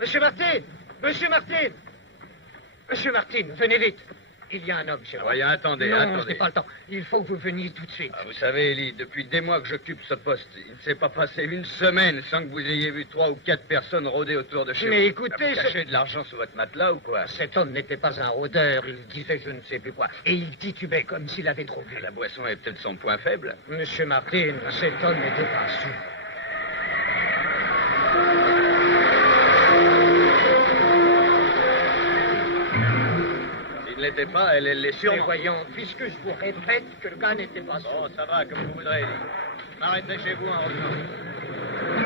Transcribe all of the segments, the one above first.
Monsieur Martin! Monsieur Martin! Monsieur Martin, venez vite. Il y a un homme chez moi. Voyons, attendez, non, attendez. ce n'est pas le temps. Il faut que vous veniez tout de suite. Ah, vous savez, Élie, depuis des mois que j'occupe ce poste, il ne s'est pas passé une semaine sans que vous ayez vu 3 ou 4 personnes rôder autour de chez vous. Mais écoutez, vous cachez de l'argent sous votre matelas ou quoi? Cet homme n'était pas un rôdeur. Il disait je ne sais plus quoi. Et il titubait comme s'il avait trop bu. La boisson est peut-être son point faible. Monsieur Martin, cet homme n'était pas sûr. S'il ne l'était pas, elle l'est Mais sûrement. voyons, puisque je vous répète que le gars n'était pas sûr. Bon, ça va, comme vous voudrez, Élie. M'arrêtez chez vous en revenant.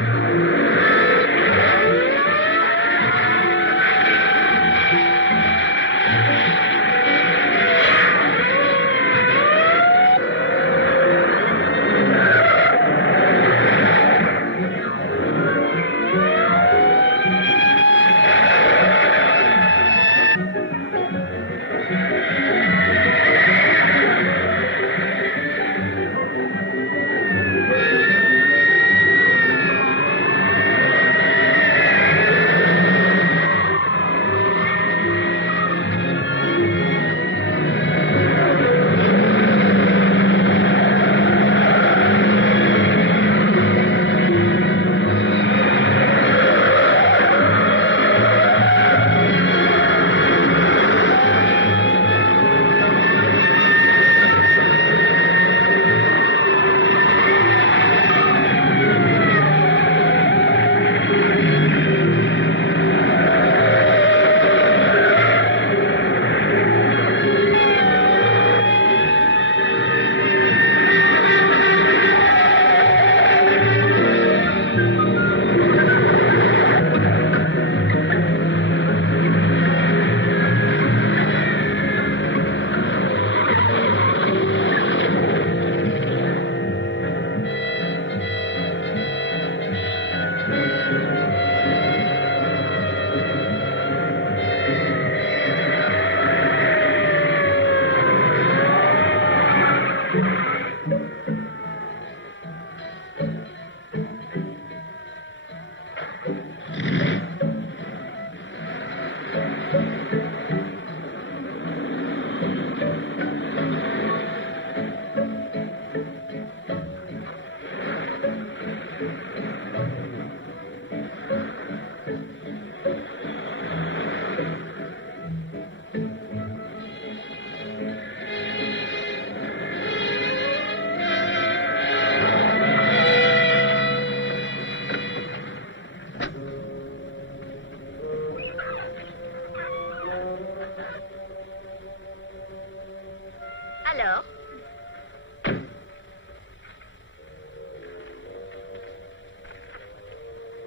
Alors?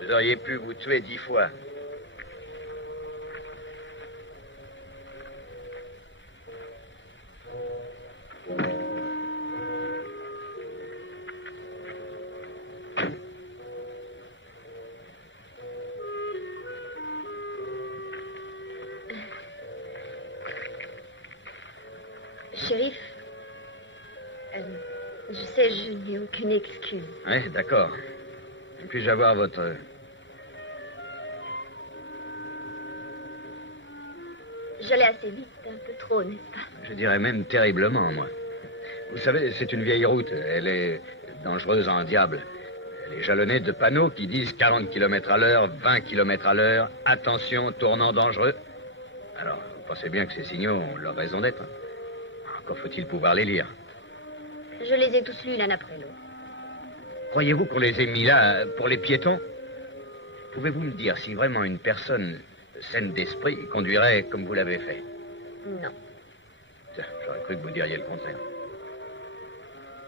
Vous auriez pu vous tuer 10 fois. Shérif, je sais, je n'ai aucune excuse. Oui, d'accord. Puis-je avoir votre... J'allais assez vite, un peu trop, n'est-ce pas? Je dirais même terriblement, moi. Vous savez, c'est une vieille route. Elle est dangereuse en diable. Elle est jalonnée de panneaux qui disent 40 km à l'heure, 20 km à l'heure, attention, tournant dangereux. Alors, vous pensez bien que ces signaux ont leur raison d'être. Encore faut-il pouvoir les lire. Je les ai tous lus l'un après l'autre. Croyez-vous qu'on les ait mis là pour les piétons? Pouvez-vous me dire si vraiment une personne saine d'esprit conduirait comme vous l'avez fait? Non. Tiens, j'aurais cru que vous diriez le contraire.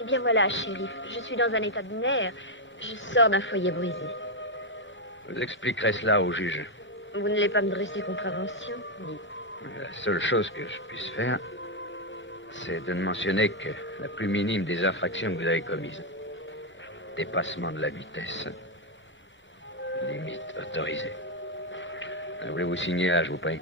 Eh bien voilà, shérif, je suis dans un état de nerfs. Je sors d'un foyer brisé. Vous expliquerez cela au juge. Vous n'allez pas me dresser contravention? Oui. La seule chose que je puisse faire, c'est de ne mentionner que la plus minime des infractions que vous avez commises. Dépassement de la vitesse. Limite autorisée. Voulez-vous signer là, je vous prie?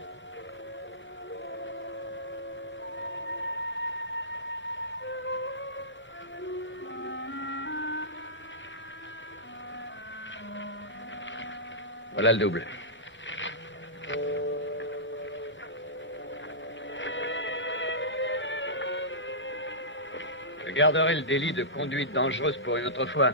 Voilà le double. Je garderai le délit de conduite dangereuse pour une autre fois.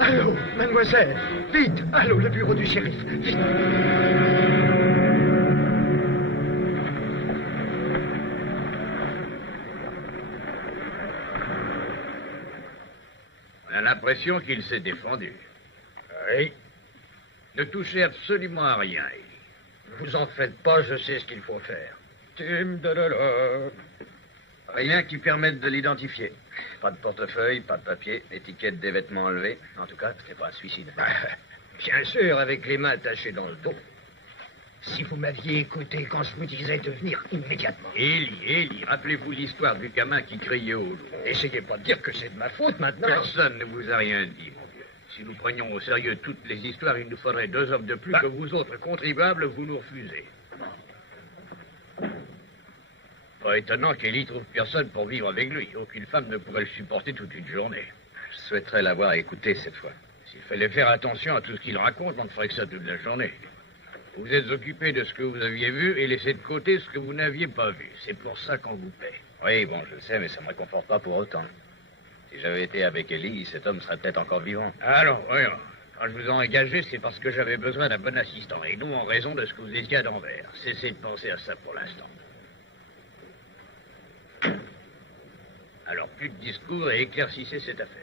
Allô, mademoiselle, vite, allô, le bureau du shérif, vite. On a l'impression qu'il s'est défendu. Oui, Ne touchez absolument à rien. vous en faites pas, je sais ce qu'il faut faire. Rien qui permette de l'identifier. Pas de portefeuille, pas de papier, étiquette des vêtements enlevés. En tout cas, c'est pas un suicide. Bien sûr, avec les mains attachées dans le dos. Si vous m'aviez écouté quand je vous disais de venir immédiatement. Élie, rappelez-vous l'histoire du gamin qui criait au loup. Essayez pas de dire que c'est de ma faute maintenant. Personne ne vous a rien dit, mon vieux. Si nous prenions au sérieux toutes les histoires, il nous faudrait 2 hommes de plus que vous autres contribuables, vous nous refusez. Pas étonnant qu'Élie trouve personne pour vivre avec lui. Aucune femme ne pourrait le supporter toute une journée. Je souhaiterais l'avoir écouté cette fois. S'il fallait faire attention à tout ce qu'il raconte, on ne ferait que ça toute la journée. Vous êtes occupé de ce que vous aviez vu et laissez de côté ce que vous n'aviez pas vu. C'est pour ça qu'on vous paie. Oui, bon, je le sais, mais ça ne me réconforte pas pour autant. Si j'avais été avec Élie, cet homme serait peut-être encore vivant. Allons, voyons. Quand je vous ai engagé, c'est parce que j'avais besoin d'un bon assistant. Et nous, en raison de ce que vous étiez à d'envers. Cessez de penser à ça pour l'instant. Alors, plus de discours et éclaircissez cette affaire.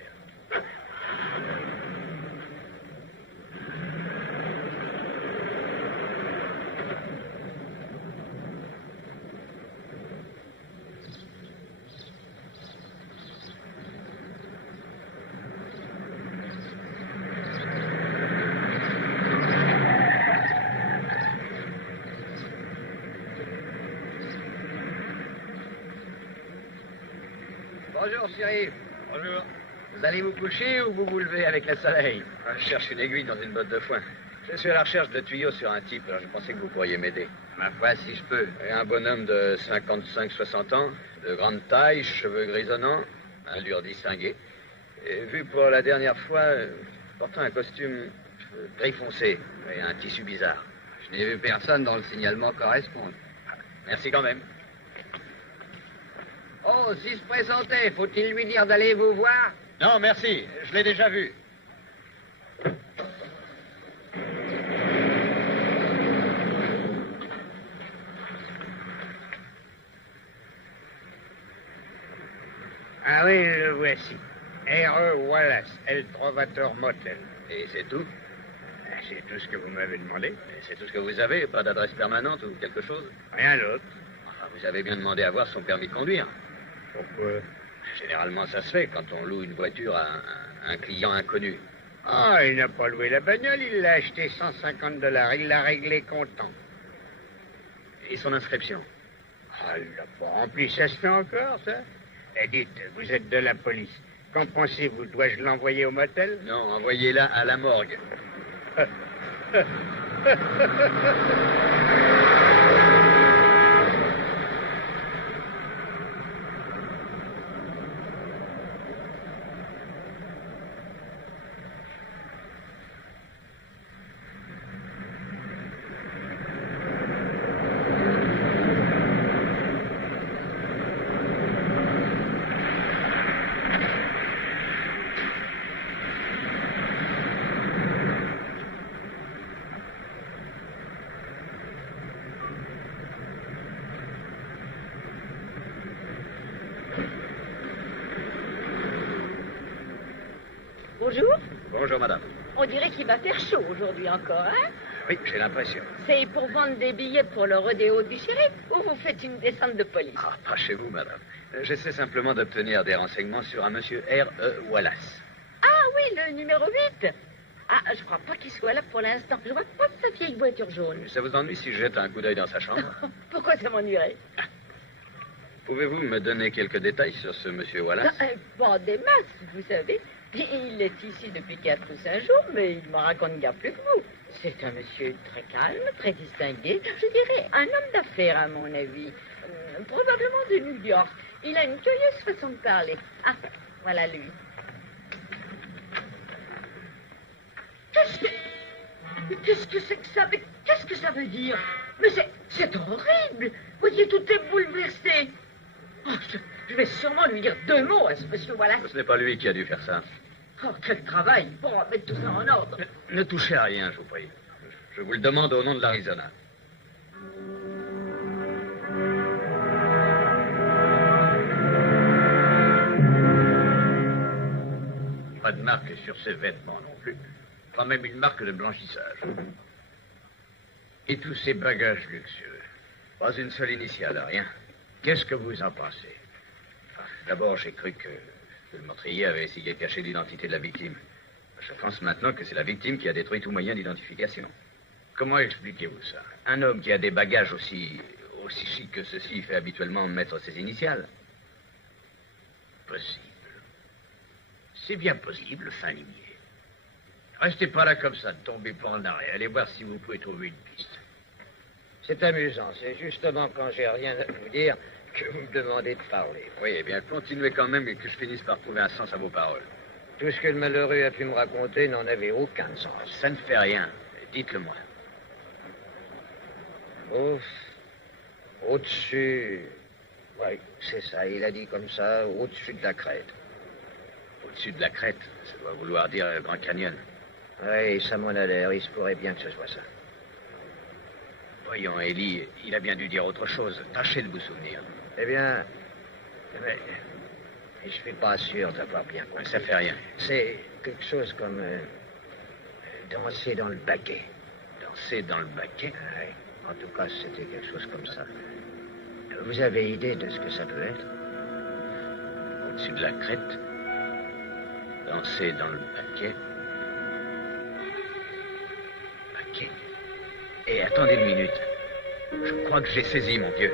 Bonjour, shérif. Bonjour. Vous allez vous coucher ou vous vous levez avec le soleil? Je cherche une aiguille dans une botte de foin. Je suis à la recherche de tuyaux sur un type, alors je pensais que vous pourriez m'aider. Ma foi, si je peux. Et un bonhomme de 55-60 ans, de grande taille, cheveux grisonnants, allure distinguée. Et vu pour la dernière fois, portant un costume gris foncé et un tissu bizarre. Je n'ai vu personne dont le signalement corresponde. Merci quand même. Oh, s'il se présentait, faut-il lui dire d'aller vous voir? Non, merci. Je l'ai déjà vu. Ah oui, le voici. R.E. Wallace, El Trovateur Motel. Et c'est tout? C'est tout ce que vous m'avez demandé. C'est tout ce que vous avez? Pas d'adresse permanente ou quelque chose? Rien d'autre. Enfin, vous avez bien demandé à voir son permis de conduire. Pourquoi? Généralement, ça se fait quand on loue une voiture à un client inconnu. Ah, il n'a pas loué la bagnole, il l'a acheté $150. Il l'a réglé comptant. Et son inscription? Ah, il l'a pas rempli, ça se fait encore, ça? Et dites, vous êtes de la police. Qu'en pensez-vous? Dois-je l'envoyer au motel? Non, envoyez-la à la morgue. Bonjour. Bonjour, madame. On dirait qu'il va faire chaud aujourd'hui encore, hein? Oui, j'ai l'impression. C'est pour vendre des billets pour le rodéo du shérif ou vous faites une descente de police? Ah, pas chez vous, madame. J'essaie simplement d'obtenir des renseignements sur un monsieur R.E. Wallace. Ah oui, le numéro 8. Ah, je crois pas qu'il soit là pour l'instant. Je vois pas sa vieille voiture jaune. Ça vous ennuie si je jette un coup d'œil dans sa chambre? Pourquoi ça m'ennuierait? Pouvez-vous me donner quelques détails sur ce monsieur Wallace? Pas des masses, vous savez. Il est ici depuis 4 ou 5 jours, mais il m'en raconte bien plus que vous. C'est un monsieur très calme, très distingué. Je dirais un homme d'affaires, à mon avis. Probablement de New York. Il a une curieuse façon de parler. Ah, voilà lui. Qu'est-ce que c'est que ça? Mais qu'est-ce que ça veut dire? Mais c'est horrible. Voyez, tout est bouleversé. Oh, je vais sûrement lui dire 2 mots à ce monsieur Wallace. Ce n'est pas lui qui a dû faire ça. Oh, quel travail. Bon, on va mettre tout ça en ordre. Ne touchez à rien, je vous prie. Je vous le demande au nom de l'Arizona. Pas de marque sur ses vêtements non plus. Pas même une marque de blanchissage. Et tous ces bagages luxueux. Pas une seule initiale, rien. Qu'est-ce que vous en pensez? D'abord, j'ai cru que le meurtrier avait essayé de cacher l'identité de la victime. Je pense maintenant que c'est la victime qui a détruit tout moyen d'identification. Comment expliquez-vous ça? Un homme qui a des bagages aussi chic que ceci fait habituellement mettre ses initiales. Possible. C'est bien possible, fin limier. Restez pas là comme ça, ne tombez pas en arrêt. Allez voir si vous pouvez trouver une piste. C'est amusant. C'est justement quand j'ai rien à vous dire que vous me demandez de parler. Oui, eh bien, continuez quand même et que je finisse par trouver un sens à vos paroles. Tout ce que le malheureux a pu me raconter n'en avait aucun sens. Ça ne fait rien. Dites-le-moi. Au-dessus... Oui, c'est ça. Il a dit comme ça, au-dessus de la crête. Au-dessus de la crête, ça doit vouloir dire Grand Canyon. Oui, ça m'en a l'air. Il se pourrait bien que ce soit ça. Voyons, Ellie, il a bien dû dire autre chose. Tâchez de vous souvenir. Eh bien... Mais je suis pas sûr d'avoir bien compris. Ça fait rien. C'est quelque chose comme... danser dans le baquet. Danser dans le baquet? Oui. En tout cas, c'était quelque chose comme ça. Vous avez idée de ce que ça peut être? Au-dessus de la crête. Danser dans le baquet. Baquet. Et attendez une minute. Je crois que j'ai saisi, mon vieux.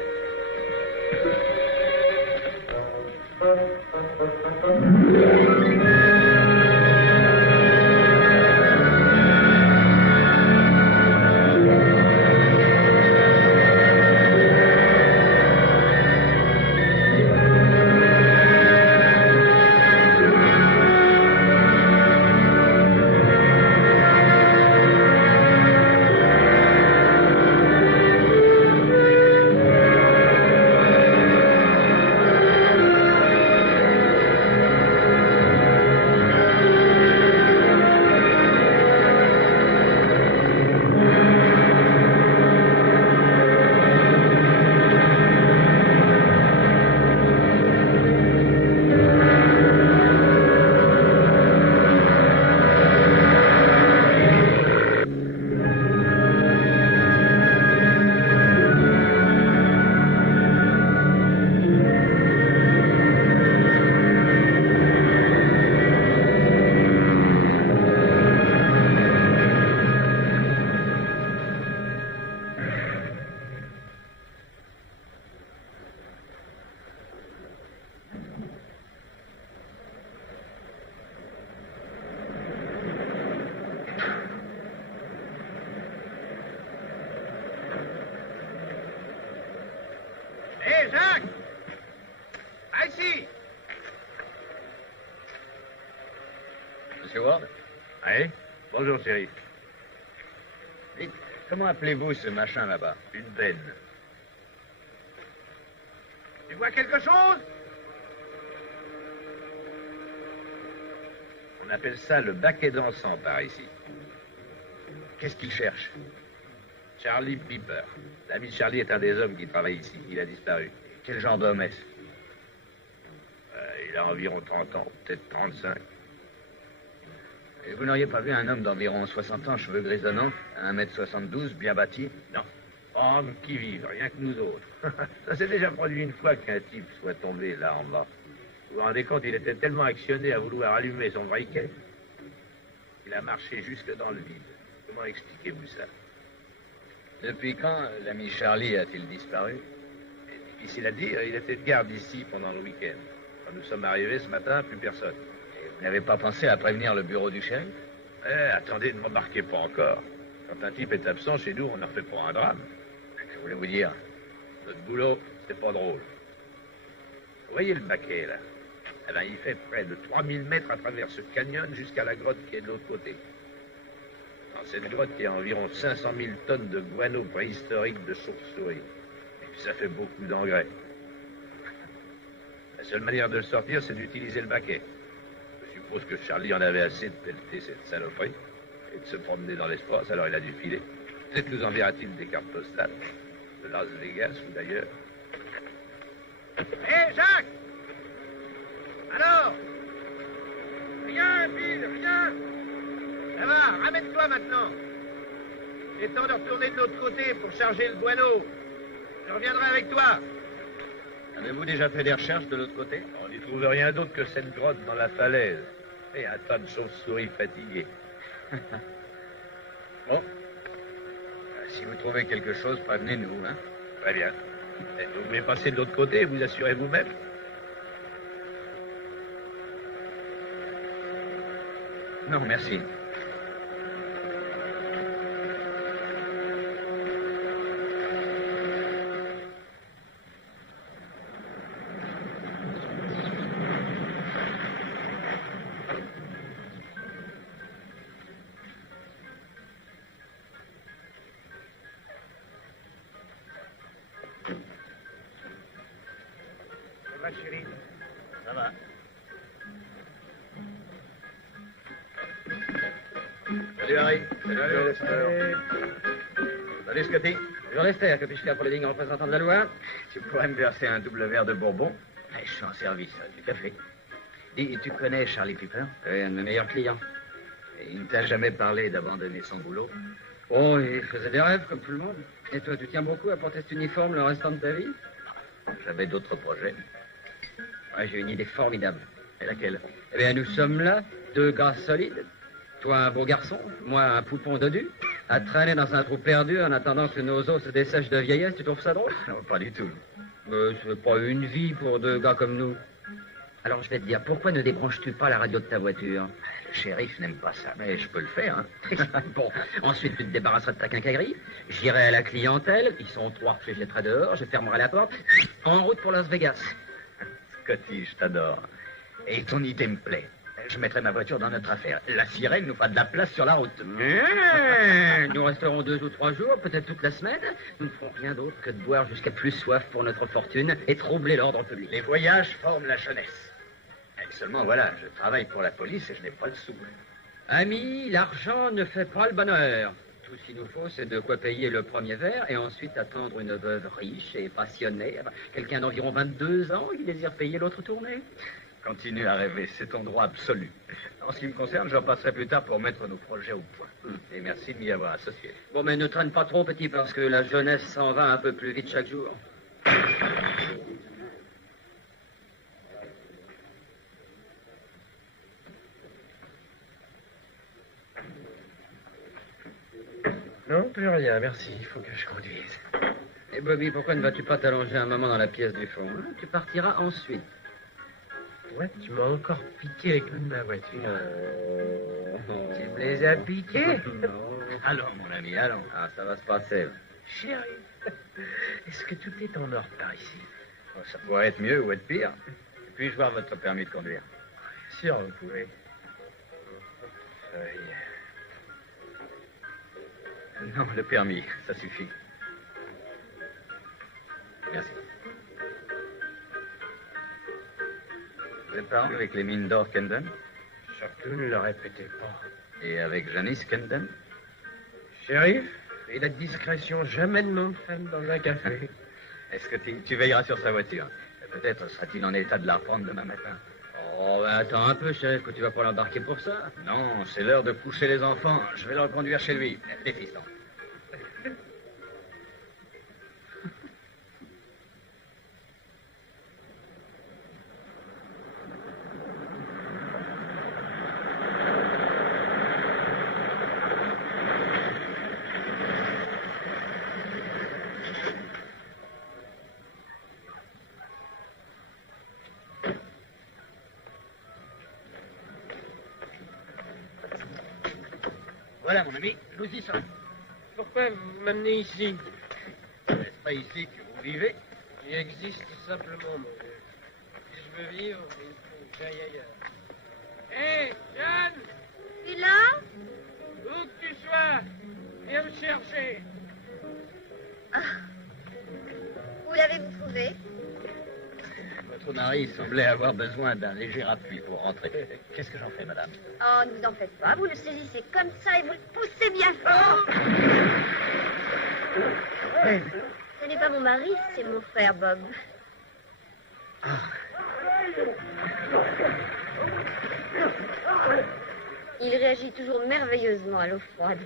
Hé, Jacques! Ici! Monsieur Ward? Oui? Bonjour, shérif. Dites, comment appelez-vous ce machin là-bas? Une benne. Tu vois quelque chose? On appelle ça le baquet dansant par ici. Qu'est-ce qu'il cherche? Charlie Piper. L'ami de Charlie est un des hommes qui travaille ici. Il a disparu. Quel genre d'homme est-ce? Il a environ 30 ans, peut-être 35. Et vous n'auriez pas vu un homme d'environ 60 ans, cheveux grisonnants, 1m72, bien bâti? Non. Hommes qui vivent, rien que nous autres. Ça s'est déjà produit une fois qu'un type soit tombé là en bas. Vous vous rendez compte, il était tellement actionné à vouloir allumer son briquet qu'il a marché jusque dans le vide. Comment expliquez-vous ça? Depuis quand l'ami Charlie a-t-il disparu? C'est difficile à dire, il était de garde ici pendant le week-end. Quand nous sommes arrivés ce matin, plus personne. Et vous n'avez pas pensé à prévenir le bureau du shérif? Attendez, ne m'embarquez pas encore. Quand un type est absent chez nous, on en fait pour un drame. Que voulez-vous dire? Notre boulot, c'est pas drôle. Vous voyez le baquet, là? Eh ben, il fait près de 3000 mètres à travers ce canyon jusqu'à la grotte qui est de l'autre côté. Dans cette grotte, il y a environ 500 000 tonnes de guano préhistoriques de chauves-souris. Et puis ça fait beaucoup d'engrais. La seule manière de le sortir, c'est d'utiliser le baquet. Je suppose que Charlie en avait assez de pelleter cette saloperie et de se promener dans l'espace, alors il a dû filer. Peut-être nous enverra-t-il des cartes postales de Las Vegas ou d'ailleurs. Hé, Jacques! Alors? Rien, Bill, rien! Ça va, ramène-toi maintenant. Il est temps de retourner de l'autre côté pour charger le guano. Je reviendrai avec toi. Avez-vous déjà fait des recherches de l'autre côté? On n'y trouve rien d'autre que cette grotte dans la falaise. Et un tas de chauves-souris fatiguées. Bon. Si vous trouvez quelque chose, prévenez-nous, hein? Très bien. Et vous voulez passer de l'autre côté, vous assurez vous-même? Non, merci. Ça va, chérie? Ça va. Salut, Harry. Salut, Lester. Salut, Scotty. Bonjour Lester, que puis-je faire pour le digne représentant de la loi? Tu pourrais me verser un double verre de bourbon? Je suis en service, du café. Dis, tu connais Charlie Piper? Oui, un de mes meilleurs clients. Et il ne t'a jamais parlé d'abandonner son boulot? Oh, il faisait des rêves, comme tout le monde. Et toi, tu tiens beaucoup à porter cet uniforme le restant de ta vie? J'avais d'autres projets. Ouais, j'ai une idée formidable. Et laquelle? Eh bien, nous sommes là, deux gars solides. Toi, un beau garçon, moi, un poupon dodu, à traîner dans un trou perdu en attendant que nos os se dessèchent de vieillesse. Tu trouves ça drôle? Non, pas du tout. C'est pas une vie pour deux gars comme nous. Alors, je vais te dire, pourquoi ne débranches-tu pas la radio de ta voiture? Le shérif n'aime pas ça, mais je peux le faire, hein. Bon, ensuite, tu te débarrasseras de ta quincaillerie. J'irai à la clientèle. Ils sont trois, je les jetterai dehors. Je fermerai la porte. En route pour Las Vegas. Scotty, je t'adore. Et ton idée me plaît. Je mettrai ma voiture dans notre affaire. La sirène nous fera de la place sur la route. Nous resterons 2 ou 3 jours, peut-être toute la semaine. Nous ne ferons rien d'autre que de boire jusqu'à plus soif pour notre fortune et troubler l'ordre public. Les voyages forment la jeunesse. Et seulement, voilà, je travaille pour la police et je n'ai pas le sou. Ami, l'argent ne fait pas le bonheur. Tout ce qu'il nous faut, c'est de quoi payer le premier verre et ensuite attendre une veuve riche et passionnée. Quelqu'un d'environ 22 ans qui désire payer l'autre tournée. Continue à rêver, c'est ton droit absolu. En ce qui me concerne, j'en passerai plus tard pour mettre nos projets au point. Et merci de m'y avoir associé. Bon, mais ne traîne pas trop, petit, parce que la jeunesse s'en va un peu plus vite chaque jour. Non, plus rien, merci. Il faut que je conduise. Et Bobby, pourquoi ne vas-tu pas t'allonger un moment dans la pièce du fond, hein? Tu partiras ensuite. Ouais, tu m'as encore piqué les clous de ma voiture. Tu me les as piqués? Allons, mon ami, allons. Ah, ça va se passer. Chérie, est-ce que tout est en ordre par ici? Oh, ça pourrait être mieux ou être pire. Puis-je voir votre permis de conduire? Sûr, vous pouvez. Non, le permis, ça suffit. Merci. Vous êtes parent avec les mines d'or Kendon? Surtout, ne le répétez pas. Et avec Janice Kendon? Shérif, et la discrétion, jamais de nom de femme dans un café. Est-ce que tu veilleras sur sa voiture? Peut-être sera-t-il en état de la reprendre demain matin. Oh, ben, attends un peu, chef, que tu vas pas l'embarquer pour ça. Non, c'est l'heure de coucher les enfants. Je vais le reconduire chez lui. Les fistons. Voilà, mon ami, nous y sommes. Pourquoi vous m'amenez ici? N'est-ce pas ici que vous vivez? J'y existe simplement, mon vieux. Si je veux vivre, il faut que j'aille ailleurs. Hé, Jeanne! Tu es là? Où que tu sois, viens me chercher. Ah. Où l'avez-vous trouvé? Votre mari semblait avoir besoin d'un léger appui pour rentrer. Qu'est-ce que j'en fais, madame? Oh, ne vous en faites pas. Vous le saisissez comme ça et vous le poussez bien fort. Ce n'est pas mon mari, c'est mon frère Bob. Il réagit toujours merveilleusement à l'eau froide.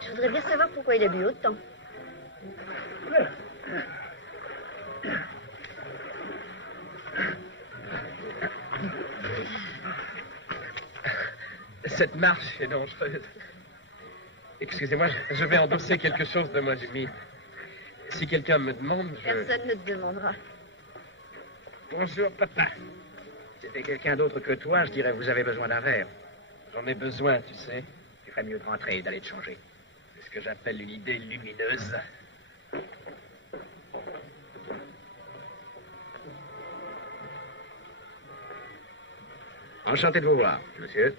Je voudrais bien savoir pourquoi il a bu autant. Cette marche est dangereuse. Excusez-moi, je vais endosser quelque chose de moins humide. Si quelqu'un me demande, Personne ne te demandera. Bonjour, papa. Si c'était quelqu'un d'autre que toi, je dirais vous avez besoin d'un verre. J'en ai besoin, tu sais. Tu ferais mieux de rentrer et d'aller te changer. C'est ce que j'appelle une idée lumineuse. Enchanté de vous voir, monsieur.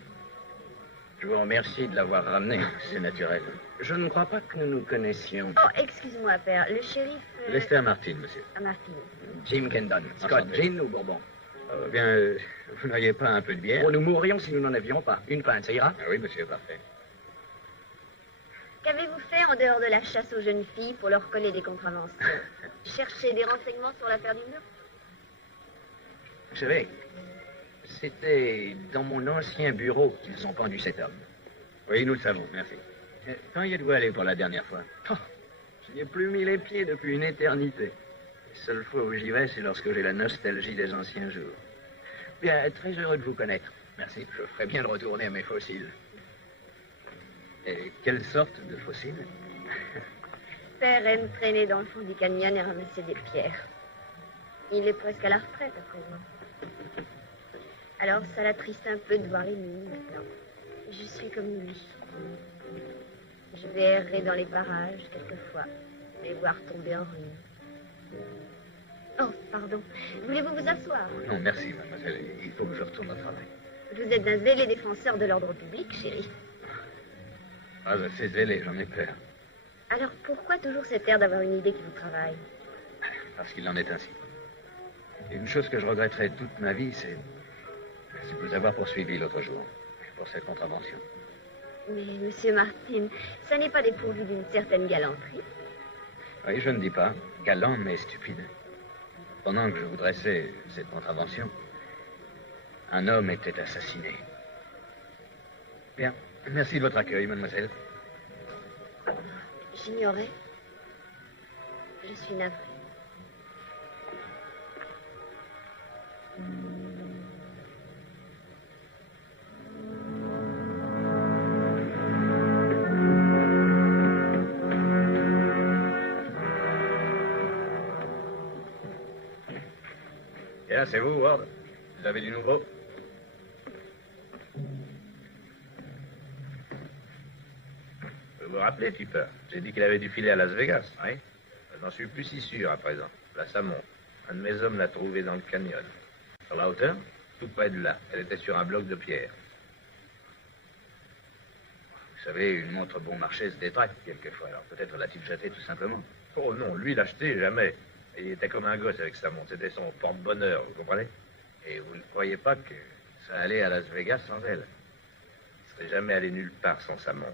Je vous remercie de l'avoir ramené, c'est naturel. Je ne crois pas que nous nous connaissions. Oh, excuse-moi, père. Le shérif... Lester Martin, monsieur. Ah, Martin. Jim Kendon. Scott, Enchanté. gin ou bourbon? Vous n'auriez pas un peu de bière? Oh, nous mourrions si nous n'en avions pas. Une pinte, ça ira? Ah oui, monsieur, parfait. Qu'avez-vous fait en dehors de la chasse aux jeunes filles pour leur coller des contraventions? Chercher des renseignements sur l'affaire du mur? Vous savez, c'était dans mon ancien bureau qu'ils ont pendu cet homme. Oui, nous le savons, merci. Quand y êtes-vous allé pour la dernière fois? Oh, je n'y ai plus mis les pieds depuis une éternité. La seule fois où j'y vais, c'est lorsque j'ai la nostalgie des anciens jours. Bien, très heureux de vous connaître. Merci, je ferais bien de retourner à mes fossiles. Et quelle sorte de fossiles? Père aime traîner dans le fond du canyon et ramasser des pierres. Il est presque à la retraite à présent. Alors ça l'attriste un peu de voir les mines maintenant. Je suis comme lui. Je vais errer dans les parages quelquefois et voir tomber en ruine. Oh, pardon. Voulez-vous vous asseoir? Non, merci, mademoiselle. Il faut que je retourne au travail. Vous êtes un zélé défenseur de l'ordre public, chérie. Pas assez zélé, j'en ai peur. Alors pourquoi toujours cet air d'avoir une idée qui vous travaille? Parce qu'il en est ainsi. Et une chose que je regretterai toute ma vie, c'est de vous avoir poursuivi l'autre jour pour cette contravention. Mais, monsieur Martin, ça n'est pas dépourvu d'une certaine galanterie. Oui, je ne dis pas. Galant, mais stupide. Pendant que je vous dressais cette contravention, un homme était assassiné. Bien. Merci de votre accueil, mademoiselle. J'ignorais. Je suis navrée. Bien, c'est vous, Ward. Vous avez du nouveau? Vous vous rappelez, Tipper? J'ai dit qu'il avait dû filer à Las Vegas. Oui. Je n'en suis plus si sûr à présent. Là, ça monte. Un de mes hommes l'a trouvée dans le canyon. Sur la hauteur? Tout près de là. Elle était sur un bloc de pierre. Vous savez, une montre bon marché se détraque quelquefois. Alors peut-être l'a-t-il jeté tout simplement. Oh non, lui, l'acheter, jamais. Et il était comme un gosse avec sa montre. C'était son porte-bonheur, vous comprenez? Et vous ne croyez pas que ça allait à Las Vegas sans elle? Il ne serait jamais allé nulle part sans sa montre.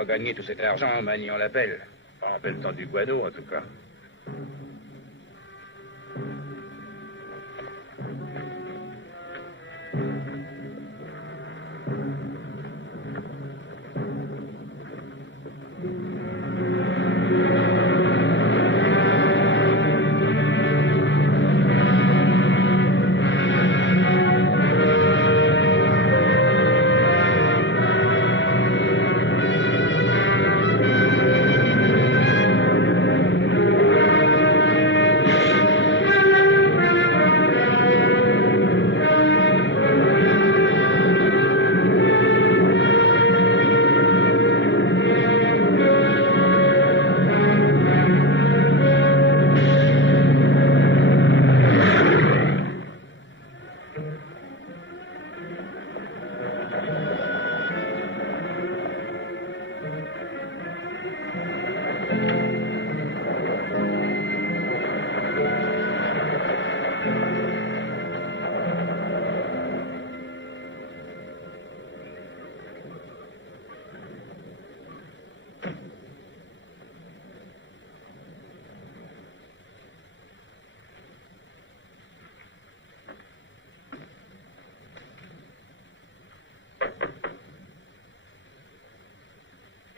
pas gagné tout cet argent en maniant la pelle. Pas en pelletant du guano, en tout cas.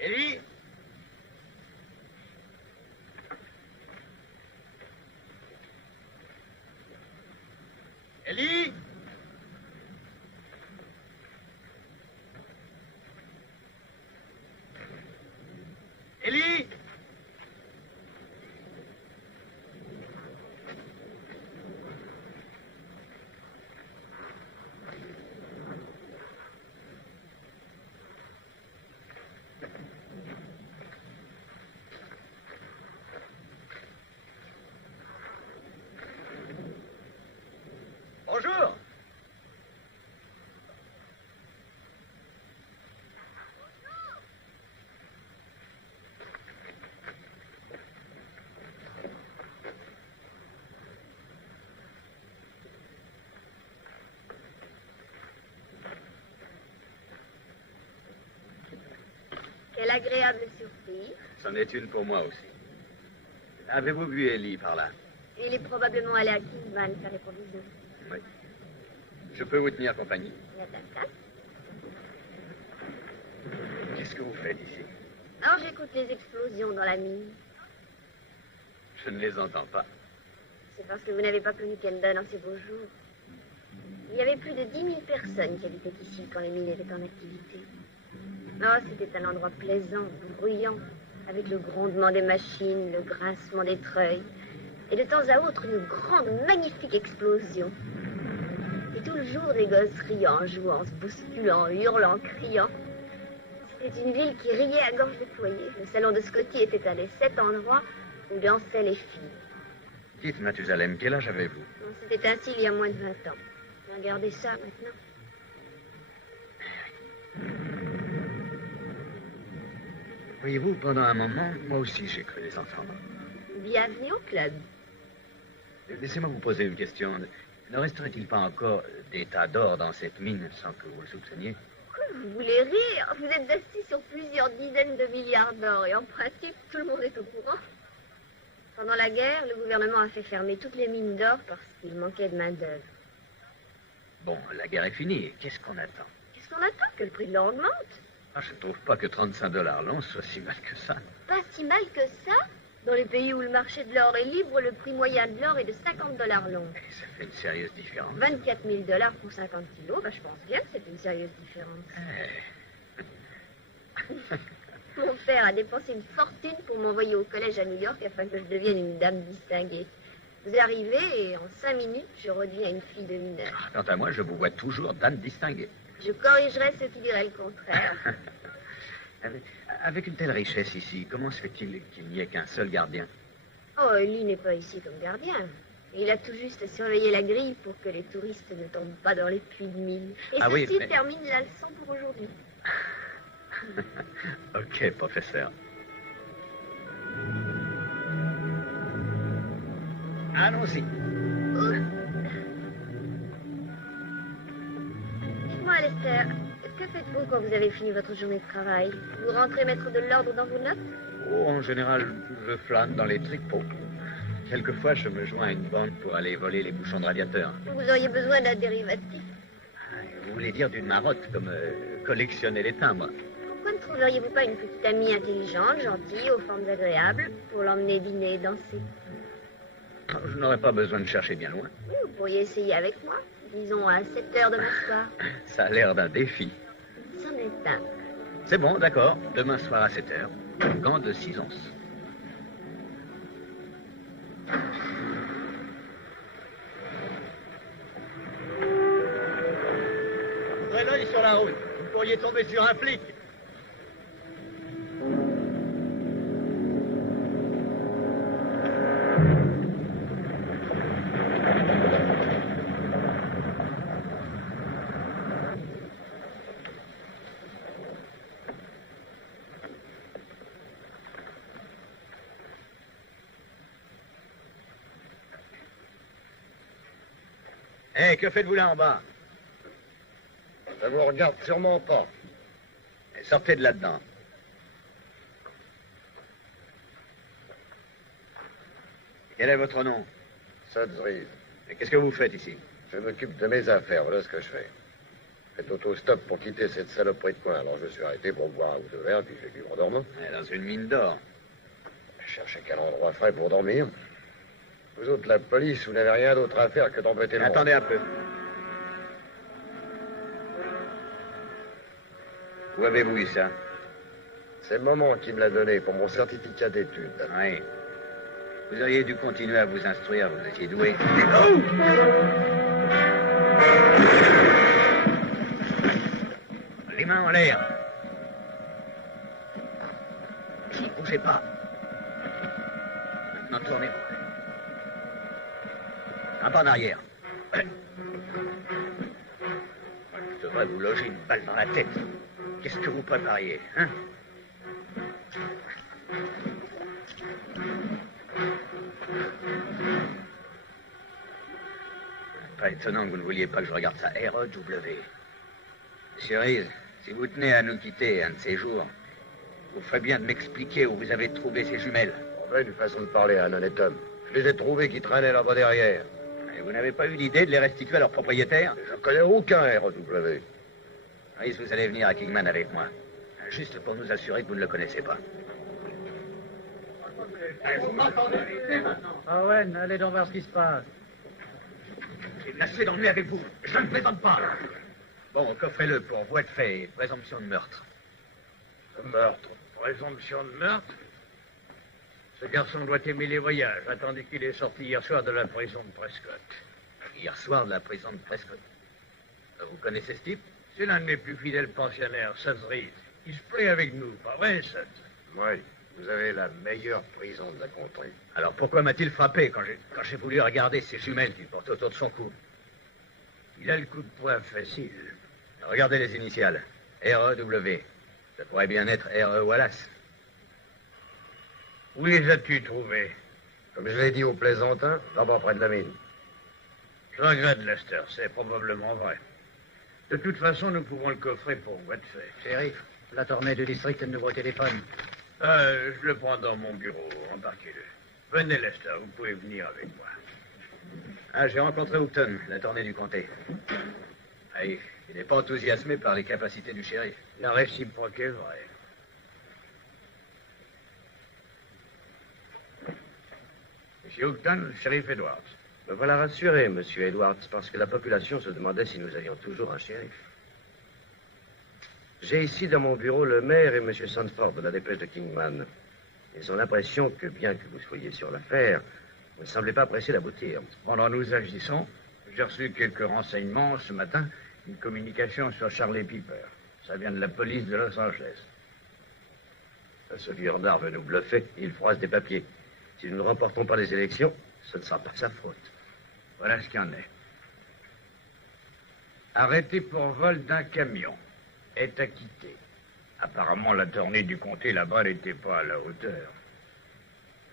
Ellie? Ellie? Ellie? Bonjour. Quelle agréable surprise. C'en est une pour moi aussi. Avez-vous vu Ellie par là? Il est probablement allé à Kingsman faire les provisions. Oui. Je peux vous tenir compagnie. Il y a ta place. Qu'est-ce que vous faites ici? Alors j'écoute les explosions dans la mine. Je ne les entends pas. C'est parce que vous n'avez pas connu Kendall en ces beaux jours. Il y avait plus de 10 000 personnes qui habitaient ici quand les mines étaient en activité. Oh, c'était un endroit plaisant, bruyant, avec le grondement des machines, le grincement des treuils, et de temps à autre une grande, magnifique explosion. Et tout le jour, des gosses riant, jouant, se bousculant, hurlant, criant. C'était une ville qui riait à gorge déployée. Le salon de Scotty était un des 7 endroits où dansaient les filles. Dites, Mathusalem, quel âge avez-vous? C'était ainsi il y a moins de 20 ans. Regardez ça maintenant. Voyez-vous, pendant un moment, moi aussi j'ai cru les entendre. Bienvenue au club. Laissez-moi vous poser une question. Ne resterait-il pas encore des tas d'or dans cette mine sans que vous le soupçonniez? Quoi, vous voulez rire? Vous êtes assis sur plusieurs dizaines de milliards d'or et en principe, tout le monde est au courant. Pendant la guerre, le gouvernement a fait fermer toutes les mines d'or parce qu'il manquait de main-d'œuvre. Bon, la guerre est finie. Qu'est-ce qu'on attend? Qu'est-ce qu'on attend? Que le prix de l'or augmente? Ah, je ne trouve pas que 35 $ l'once soit si mal que ça. Pas si mal que ça? Dans les pays où le marché de l'or est libre, le prix moyen de l'or est de 50 $ l'once. Ça fait une sérieuse différence. 24 000 $ pour 50 kilos, je pense bien que c'est une sérieuse différence. Mon père a dépensé une fortune pour m'envoyer au collège à New York afin que je devienne une dame distinguée. Vous arrivez et en 5 minutes, je redeviens une fille de mineur. Quant à moi, je vous vois toujours dame distinguée. Je corrigerai ceux qui diraient le contraire. Avec une telle richesse ici, comment se fait-il qu'il n'y ait qu'un seul gardien? Oh, Ellie n'est pas ici comme gardien. Il a tout juste surveillé la grille pour que les touristes ne tombent pas dans les puits de mine. Et ceci termine la leçon pour aujourd'hui. Ok, professeur. Allons-y. Dites-moi, Lester, Que faites-vous quand vous avez fini votre journée de travail? Vous rentrez mettre de l'ordre dans vos notes? Oh, en général, je flâne dans les tripots. Quelquefois, je me joins à une bande pour aller voler les bouchons de radiateur. Vous auriez besoin d'un dérivatif. Vous voulez dire d'une marotte, comme collectionner les timbres? Pourquoi ne trouveriez-vous pas une petite amie intelligente, gentille, aux formes agréables, pour l'emmener dîner et danser? Je n'aurais pas besoin de chercher bien loin. Oui, vous pourriez essayer avec moi, disons à 7 heures demain soir. Ça a l'air d'un défi. C'en est un. C'est bon, d'accord. Demain soir à 7 heures. Gant de 6 onces. Ouvrez l'œil sur la route. Vous pourriez tomber sur un flic. Hé, que faites-vous là en bas? Ça vous regarde sûrement pas. Sortez de là-dedans. Quel est votre nom? Sudsreed. Et qu'est-ce que vous faites ici? Je m'occupe de mes affaires, voilà ce que je fais. Faites auto-stop pour quitter cette saloperie de coin. Alors je suis arrêté pour boire un ou deux verres, puis j'ai dû m'endormir. Dans une mine d'or. Je cherchais quel endroit frais pour dormir. Vous autres, la police, vous n'avez rien d'autre à faire que d'embêter le monde. Attendez un peu. Où avez-vous eu ça? C'est Maman qui me l'a donné pour mon certificat d'études. Oui. Vous auriez dû continuer à vous instruire, vous étiez doué. Les mains en l'air. N'y bougez pas. Maintenant, tournez-vous. Un pas en arrière. Je devrais vous loger une balle dans la tête. Qu'est-ce que vous prépariez, hein? Pas étonnant que vous ne vouliez pas que je regarde ça. R.E.W. Monsieur Reese, si vous tenez à nous quitter un de ces jours, vous ferez bien de m'expliquer où vous avez trouvé ces jumelles. On une façon de parler à un honnête homme. Je les ai trouvés qui traînaient là-bas derrière. Et vous n'avez pas eu l'idée de les restituer à leur propriétaire? Je ne connais aucun R.E.W. Reese, vous allez venir à Kingman avec moi. Juste pour nous assurer que vous ne le connaissez pas. Vous m'entendez maintenant? Owen, allez donc voir ce qui se passe. J'ai assez d'emmener avec vous. Je ne plaisante pas. Bon, coffrez-le pour voie de fait et présomption de meurtre. Meurtre. Présomption de meurtre? Ce garçon doit aimer les voyages, attendu qu'il est sorti hier soir de la prison de Prescott. Hier soir de la prison de Prescott. Vous connaissez ce type? C'est l'un de mes plus fidèles pensionnaires, Sudsreed. Il se plaît avec nous, pas vrai, Suds? Oui, vous avez la meilleure prison de la contrée. Alors pourquoi m'a-t-il frappé quand j'ai voulu regarder ces jumelles qu'il portait autour de son cou? Il a le coup de poing facile. Regardez les initiales. R.E.W. Ça pourrait bien être R.E. Wallace. Où les as-tu trouvés? Comme je l'ai dit aux plaisantins, là-bas près de la mine. Je regrette, Lester, c'est probablement vrai. De toute façon, nous pouvons le coffrer pour voie de fait. Shérif, la tournée du district de nouveau téléphone. Je le prends dans mon bureau, embarquez-le. Venez, Lester, vous pouvez venir avec moi. Ah, j'ai rencontré Hougton, la tournée du comté. Ah, il n'est pas enthousiasmé par les capacités du shérif. La réciproque est vraie. Monsieur Hougton, shérif Edwards. Me voilà rassuré, monsieur Edwards, parce que la population se demandait si nous avions toujours un shérif. J'ai ici dans mon bureau le maire et monsieur Sanford de la dépêche de Kingman. Ils ont l'impression que, bien que vous soyez sur l'affaire, vous ne semblez pas pressé d'aboutir. Pendant nous agissons, j'ai reçu quelques renseignements ce matin, une communication sur Charlie Piper. Ça vient de la police de Los Angeles. Ce vieux renard veut nous bluffer, il froisse des papiers. Si nous ne remportons pas les élections, ce ne sera pas sa faute. Voilà ce qu'il en est. Arrêté pour vol d'un camion. Est acquitté. Apparemment, la tournée du comté là-bas n'était pas à la hauteur.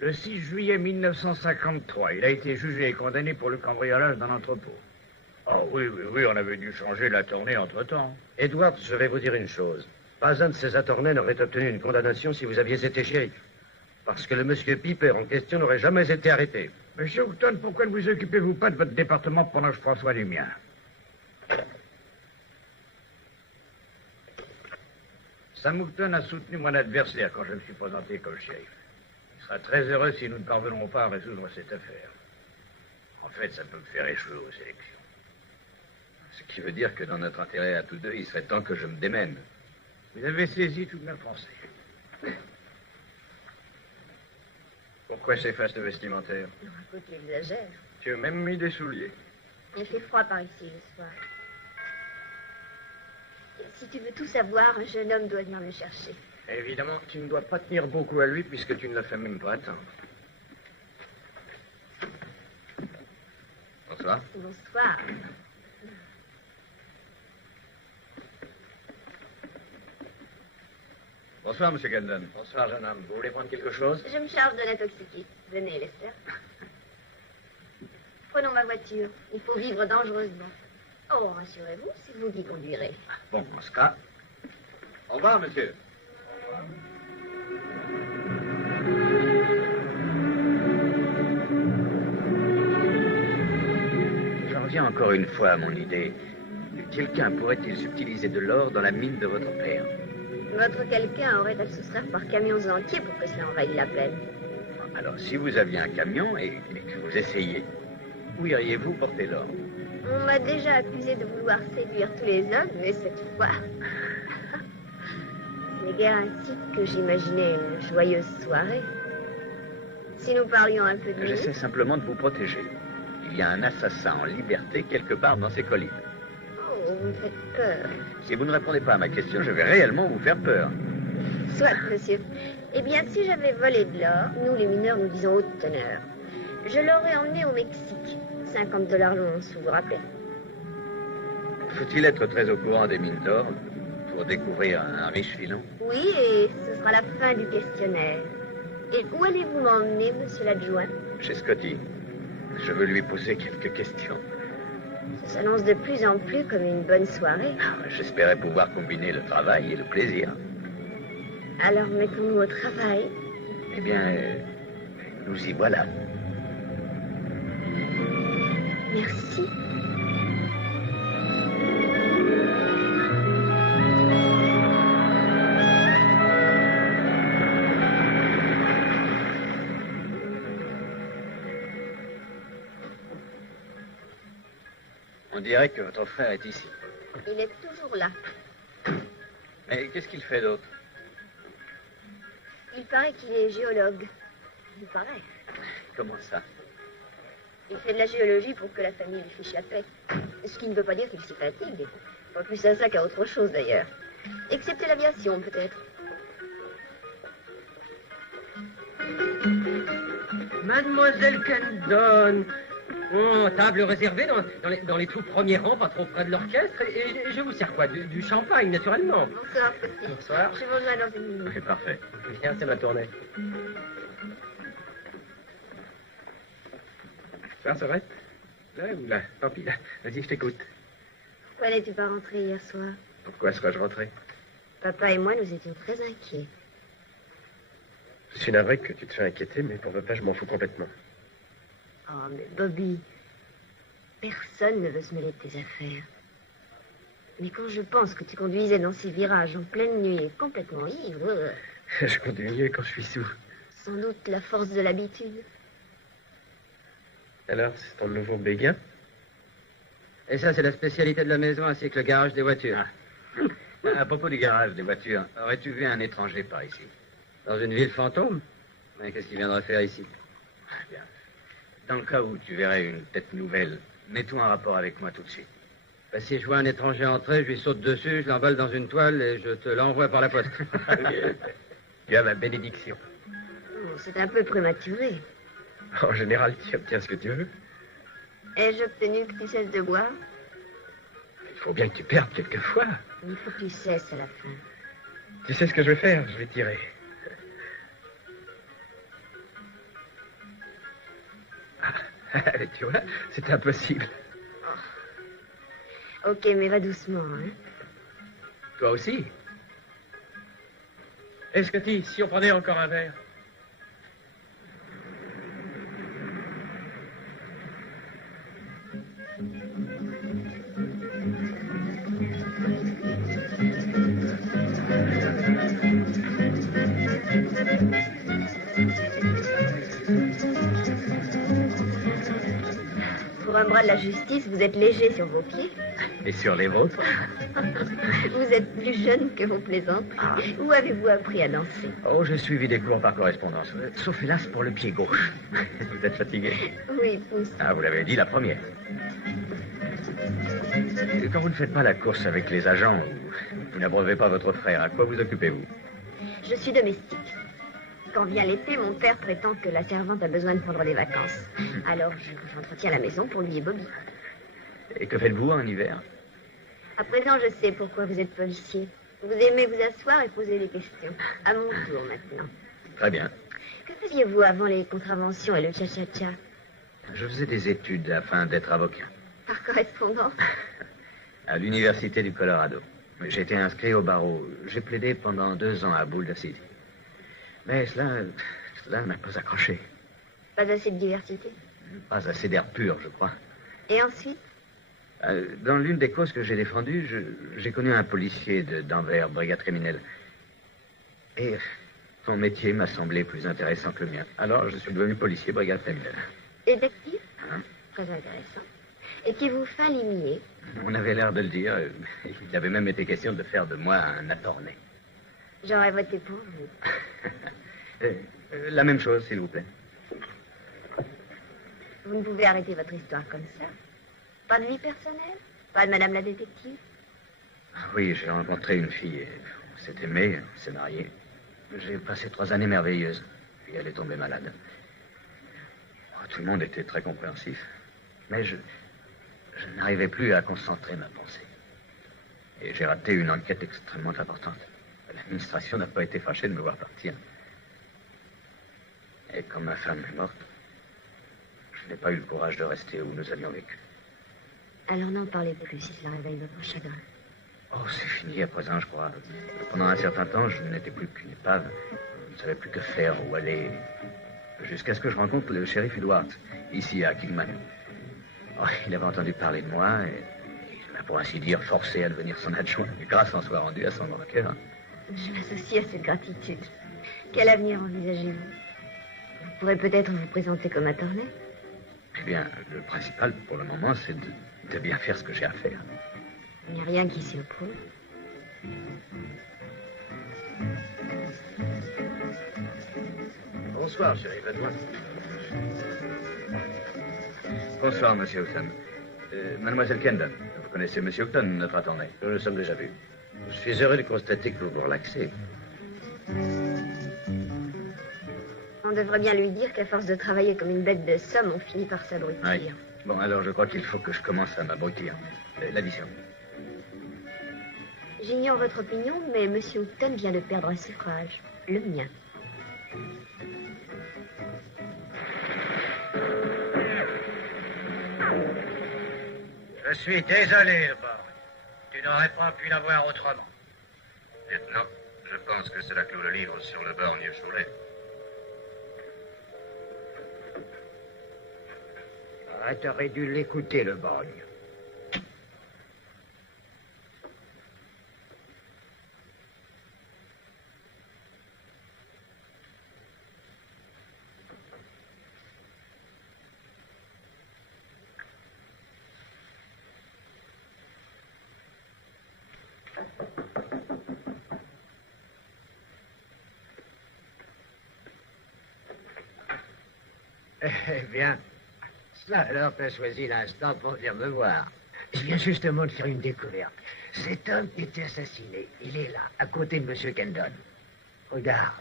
Le 6 juillet 1953, il a été jugé et condamné pour le cambriolage d'un entrepôt. Oh oui, on avait dû changer la tournée entre-temps. Edward, je vais vous dire une chose. Pas un de ces attornés n'aurait obtenu une condamnation si vous aviez été shérif. Parce que le monsieur Piper en question n'aurait jamais été arrêté. Monsieur Houghton, pourquoi ne vous occupez-vous pas de votre département pendant que je prends soin du mien? Sam Houghton a soutenu mon adversaire quand je me suis présenté comme shérif. Il sera très heureux si nous ne parvenons pas à résoudre cette affaire. En fait, ça peut me faire échouer aux élections. Ce qui veut dire que dans notre intérêt à tous deux, il serait temps que je me démène. Vous avez saisi toute ma pensée. Pourquoi ces fastes vestimentaires? Écoute, il exagère. Tu as même mis des souliers. Il fait froid par ici le soir. Si tu veux tout savoir, un jeune homme doit venir me chercher. Évidemment, tu ne dois pas tenir beaucoup à lui puisque tu ne le fais même pas attendre. Bonsoir. Bonsoir. Bonsoir, monsieur Gendon. Bonsoir, jeune homme. Vous voulez prendre quelque chose? Je me charge de l'intoxiqué. Venez, Lester. Prenons ma voiture. Il faut vivre dangereusement. Oh, rassurez-vous, c'est vous qui conduirez. Bon, en ce cas, au revoir, monsieur. J'en reviens encore une fois à mon idée. Quelqu'un pourrait-il subtiliser de l'or dans la mine de votre père? Votre quelqu'un aurait à le soustraire par camions entiers pour que cela envahisse la plaine. Alors, si vous aviez un camion et que vous essayiez, où iriez-vous porter l'or? On m'a déjà accusé de vouloir séduire tous les hommes, mais cette fois... Ce n'est guère ainsi que j'imaginais une joyeuse soirée. Si nous parlions un peu de J'essaie nous... simplement de vous protéger. Il y a un assassin en liberté quelque part dans ces collines. Oh, vous me faites peur. Si vous ne répondez pas à ma question, je vais réellement vous faire peur. Soit, monsieur. Eh bien, si j'avais volé de l'or, nous, les mineurs, nous disons haute teneur, je l'aurais emmené au Mexique. $50 l'once, vous vous rappelez? Faut-il être très au courant des mines d'or pour découvrir un riche filon? Oui, et ce sera la fin du questionnaire. Et où allez-vous m'emmener, monsieur l'adjoint? Chez Scotty. Je veux lui poser quelques questions. Ça s'annonce de plus en plus comme une bonne soirée. J'espérais pouvoir combiner le travail et le plaisir. Alors mettons-nous au travail. Eh bien, nous y voilà. Merci. On dirait que votre frère est ici. Il est toujours là. Mais qu'est-ce qu'il fait d'autre? Il paraît qu'il est géologue. Il paraît. Comment ça? Il fait de la géologie pour que la famille lui fiche la paix. Ce qui ne veut pas dire qu'il s'y fatigue. Pas plus à ça qu'à autre chose, d'ailleurs. Excepté l'aviation, peut-être. Mademoiselle Kendon. Oh, table réservée dans les tout premiers rangs, pas trop près de l'orchestre. Et je vous sers quoi? Du champagne, naturellement. Bonsoir, petit. Bonsoir. Je vous rejoins dans une minute. C'est parfait. Bien, c'est ma tournée. Ça s'arrête? Là ou là? Tant pis, là. Vas-y, je t'écoute. Pourquoi n'es-tu pas rentré hier soir? Pourquoi serais-je rentré? Papa et moi, nous étions très inquiets. Je suis navré que tu te fais inquiéter, mais pour papa, je m'en fous complètement. Oh, mais Bobby, personne ne veut se mêler de tes affaires. Mais quand je pense que tu conduisais dans ces virages en pleine nuit et complètement ivre... Je conduis mieux quand je suis sous. Sans doute la force de l'habitude. Alors, c'est ton nouveau béguin? Et ça, c'est la spécialité de la maison ainsi que le garage des voitures. À propos du garage des voitures, aurais-tu vu un étranger par ici? Dans une ville fantôme? Mais qu'est-ce qu'il viendrait faire ici? Bien. Dans le cas où tu verrais une tête nouvelle, mets-toi en rapport avec moi tout de suite. Ben, si je vois un étranger entrer, je lui saute dessus, je l'emballe dans une toile et je te l'envoie par la poste. Tu as ma bénédiction. Oh, c'est un peu prématuré. En général, tu obtiens ce que tu veux. Ai-je obtenu que tu cesses de boire? Il faut bien que tu perdes quelquefois. Il faut que tu cesses à la fin. Tu sais ce que je vais faire? Je vais tirer. Ah, tu vois, c'est impossible. Ok, mais va doucement, hein. Toi aussi? Scotty, si on prenait encore un verre? Pour un bras de la justice, vous êtes léger sur vos pieds. Et sur les vôtres? Vous êtes plus jeune que vos plaisanteries. Où avez-vous appris à danser? Oh, j'ai suivi des cours par correspondance. Sauf hélas pour le pied gauche. Vous êtes fatigué? Oui, pousse. Ah, vous l'avez dit, la première. Quand vous ne faites pas la course avec les agents, ou vous n'abreuvez pas votre frère, à quoi vous occupez-vous? Je suis domestique. Quand vient l'été, mon père prétend que la servante a besoin de prendre des vacances. Alors, j'entretiens la maison pour lui et Bobby. Et que faites-vous en hiver? À présent, je sais pourquoi vous êtes policier. Vous aimez vous asseoir et poser des questions. À mon tour, maintenant. Très bien. Que faisiez-vous avant les contraventions et le cha-cha-cha? Je faisais des études afin d'être avocat. Par correspondance? À l'université du Colorado. J'ai été inscrit au barreau. J'ai plaidé pendant 2 ans à Boulder City. Mais cela n'a pas accroché. Pas assez de diversité? Pas assez d'air pur, je crois. Et ensuite? Dans l'une des causes que j'ai défendues, j'ai connu un policier d'Anvers, brigade criminelle. Et son métier m'a semblé plus intéressant que le mien. Alors, je suis devenu policier, brigade criminelle. Détective? Hein? Très intéressant. Étiez-vous fin limier? On avait l'air de le dire. Il avait même été question de faire de moi un attorney. J'aurais voté pour vous. La même chose, s'il vous plaît. Vous ne pouvez arrêter votre histoire comme ça? Pas de vie personnelle? Pas de madame la détective? Oui, j'ai rencontré une fille. On s'est aimé, on s'est marié. J'ai passé 3 années merveilleuses. Puis elle est tombée malade. Oh, tout le monde était très compréhensif. Mais je n'arrivais plus à concentrer ma pensée. Et j'ai raté une enquête extrêmement importante. L'administration n'a pas été fâchée de me voir partir. Et quand ma femme est morte, je n'ai pas eu le courage de rester où nous avions vécu. Alors n'en parlez plus si cela réveille votre chagrin. Oh, c'est fini à présent, je crois. Pendant un certain temps, je n'étais plus qu'une épave. Je ne savais plus que faire, où aller. Jusqu'à ce que je rencontre le shérif Edwards, ici à Kingman. Oh, il avait entendu parler de moi et il m'a, pour ainsi dire, forcé à devenir son adjoint. Et grâce en soit rendue à son grand cœur. Je m'associe à cette gratitude. Quel avenir envisagez-vous? Vous pourrez peut-être vous présenter comme attorney? Eh bien, le principal pour le moment, c'est de bien faire ce que j'ai à faire. Il n'y a rien qui s'y oppose. Bonsoir, shérif Edwards. Bonsoir, monsieur Houghton. Mademoiselle Kendon, vous connaissez monsieur Houghton, notre attorney? Nous nous sommes déjà vus. Je suis heureux de constater que vous vous relaxez. On devrait bien lui dire qu'à force de travailler comme une bête de somme, on finit par s'abrutir. Oui. Bon, alors je crois qu'il faut que je commence à m'abrutir. L'addition. J'ignore votre opinion, mais M. Houghton vient de perdre un suffrage. Le mien. Je suis désolé, Bob. Tu n'aurais pas pu l'avoir autrement. Lieutenant, je pense que cela clôt le livre sur le borgne Cholet. Ah, t'aurais dû l'écouter, le borgne. Eh bien, ça alors t'as choisi l'instant pour venir me voir. Je viens justement de faire une découverte. Cet homme qui était assassiné, il est là, à côté de M. Kendon. Regarde.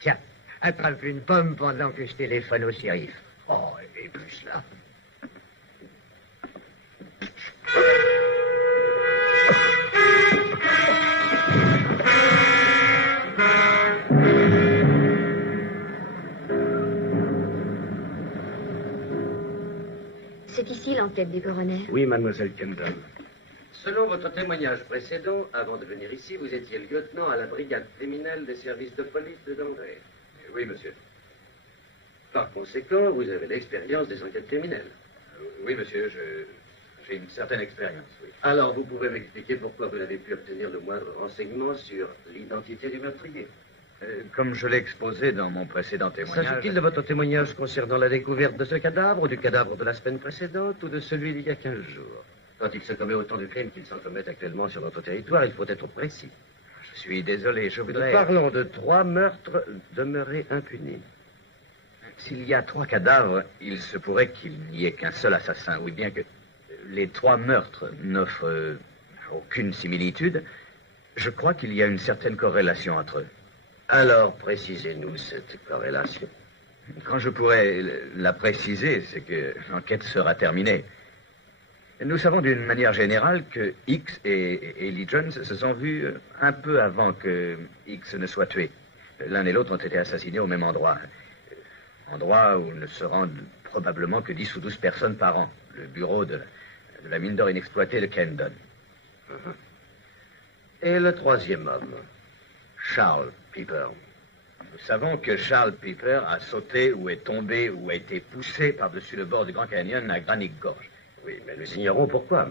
Tiens, attrape une pomme pendant que je téléphone au shérif. Oh, et plus là. C'est ici l'enquête du coroner. Oui, mademoiselle Kendall. Selon votre témoignage précédent, avant de venir ici, vous étiez lieutenant à la brigade criminelle des services de police de Denver. Oui, monsieur. Par conséquent, vous avez l'expérience des enquêtes criminelles. Oui, monsieur, j'ai une certaine expérience, oui. Alors, vous pouvez m'expliquer pourquoi vous n'avez pu obtenir le moindre renseignement sur l'identité du meurtrier? Comme je l'ai exposé dans mon précédent témoignage... S'agit-il de votre témoignage concernant la découverte de ce cadavre, ou du cadavre de la semaine précédente, ou de celui d'il y a 15 jours? Quand il se commet autant de crimes qu'il s'en commet actuellement sur notre territoire, il faut être précis. Je suis désolé, je voudrais... Nous parlons de 3 meurtres demeurés impunis. S'il y a 3 cadavres, il se pourrait qu'il n'y ait qu'un seul assassin, ou bien que les 3 meurtres n'offrent aucune similitude. Je crois qu'il y a une certaine corrélation entre eux. Alors, précisez-nous cette corrélation. Quand je pourrais la préciser, c'est que l'enquête sera terminée. Nous savons d'une manière générale que X et Lee Jones se sont vus un peu avant que X ne soit tué. L'un et l'autre ont été assassinés au même endroit. Endroit où ne se rendent probablement que 10 ou 12 personnes par an. Le bureau de la mine d'or inexploitée de Kendon. Et le 3e homme? Charles Pepper. Nous savons que Charles Pepper a sauté ou est tombé ou a été poussé par-dessus le bord du Grand Canyon à Granite Gorge. Oui, mais nous ignorons pourquoi.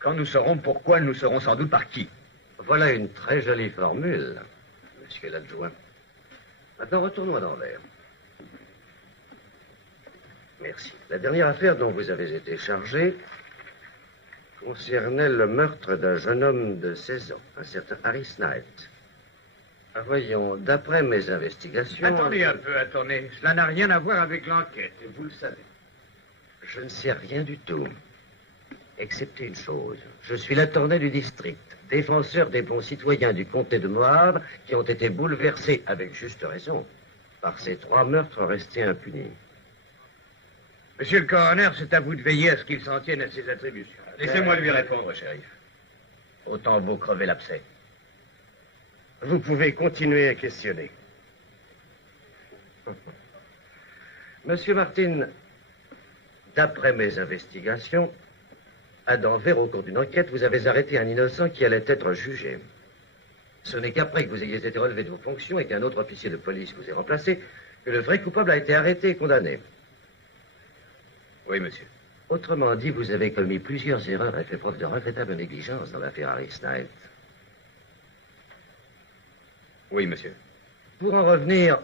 Quand nous saurons pourquoi, nous saurons sans doute par qui. Voilà une très jolie formule, monsieur l'adjoint. Maintenant, retournons à l'envers. Merci. La dernière affaire dont vous avez été chargé concernait le meurtre d'un jeune homme de 16 ans, un certain Harris Knight. Voyons, d'après mes investigations... Attendez un peu, attendez. Cela n'a rien à voir avec l'enquête, et vous le savez. Je ne sais rien du tout, excepté une chose. Je suis l'attorney du district, défenseur des bons citoyens du comté de Moab qui ont été bouleversés, avec juste raison, par ces 3 meurtres restés impunis. Monsieur le coroner, c'est à vous de veiller à ce qu'il s'en tienne à ses attributions. Laissez-moi lui répondre, shérif. Autant vaut crever l'abcès. Vous pouvez continuer à questionner. Monsieur Martin, d'après mes investigations, à Denver, au cours d'une enquête, vous avez arrêté un innocent qui allait être jugé. Ce n'est qu'après que vous ayez été relevé de vos fonctions et qu'un autre officier de police vous ait remplacé que le vrai coupable a été arrêté et condamné. Oui, monsieur. Autrement dit, vous avez commis plusieurs erreurs et fait preuve de regrettable négligence dans l'affaire Harris Knight. Oui, monsieur. Pour en revenir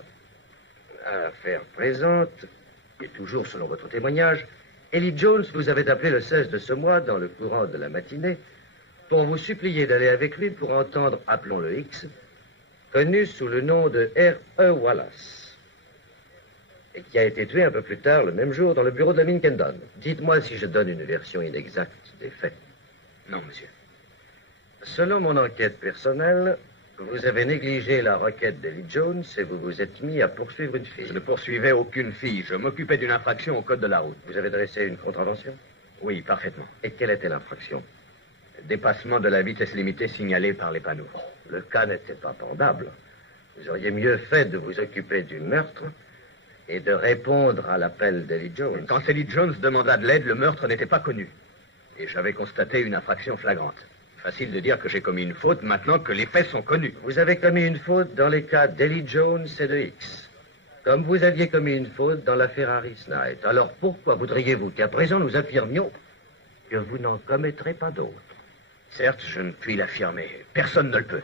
à l'affaire présente, et toujours selon votre témoignage, Ellie Jones vous avait appelé le 16 de ce mois, dans le courant de la matinée, pour vous supplier d'aller avec lui pour entendre, appelons-le X, connu sous le nom de R.E. Wallace, et qui a été tué un peu plus tard, le même jour, dans le bureau de la mine Kendon. Dites-moi si je donne une version inexacte des faits. Non, monsieur. Selon mon enquête personnelle, vous avez négligé la requête d'Ellie Jones et vous vous êtes mis à poursuivre une fille. Je ne poursuivais aucune fille. Je m'occupais d'une infraction au code de la route. Vous avez dressé une contravention? Oui, parfaitement. Et quelle était l'infraction? Dépassement de la vitesse limitée signalée par les panneaux. Le cas n'était pas pendable. Vous auriez mieux fait de vous occuper du meurtre et de répondre à l'appel d'Ellie Jones. Quand Ellie Jones demanda de l'aide, le meurtre n'était pas connu. Et j'avais constaté une infraction flagrante. Facile de dire que j'ai commis une faute maintenant que les faits sont connus. Vous avez commis une faute dans les cas d'Ellie Jones et de X, comme vous aviez commis une faute dans l'affaire Harris Knight. Alors pourquoi voudriez-vous qu'à présent nous affirmions que vous n'en commettrez pas d'autres? Certes, je ne puis l'affirmer. Personne ne le peut.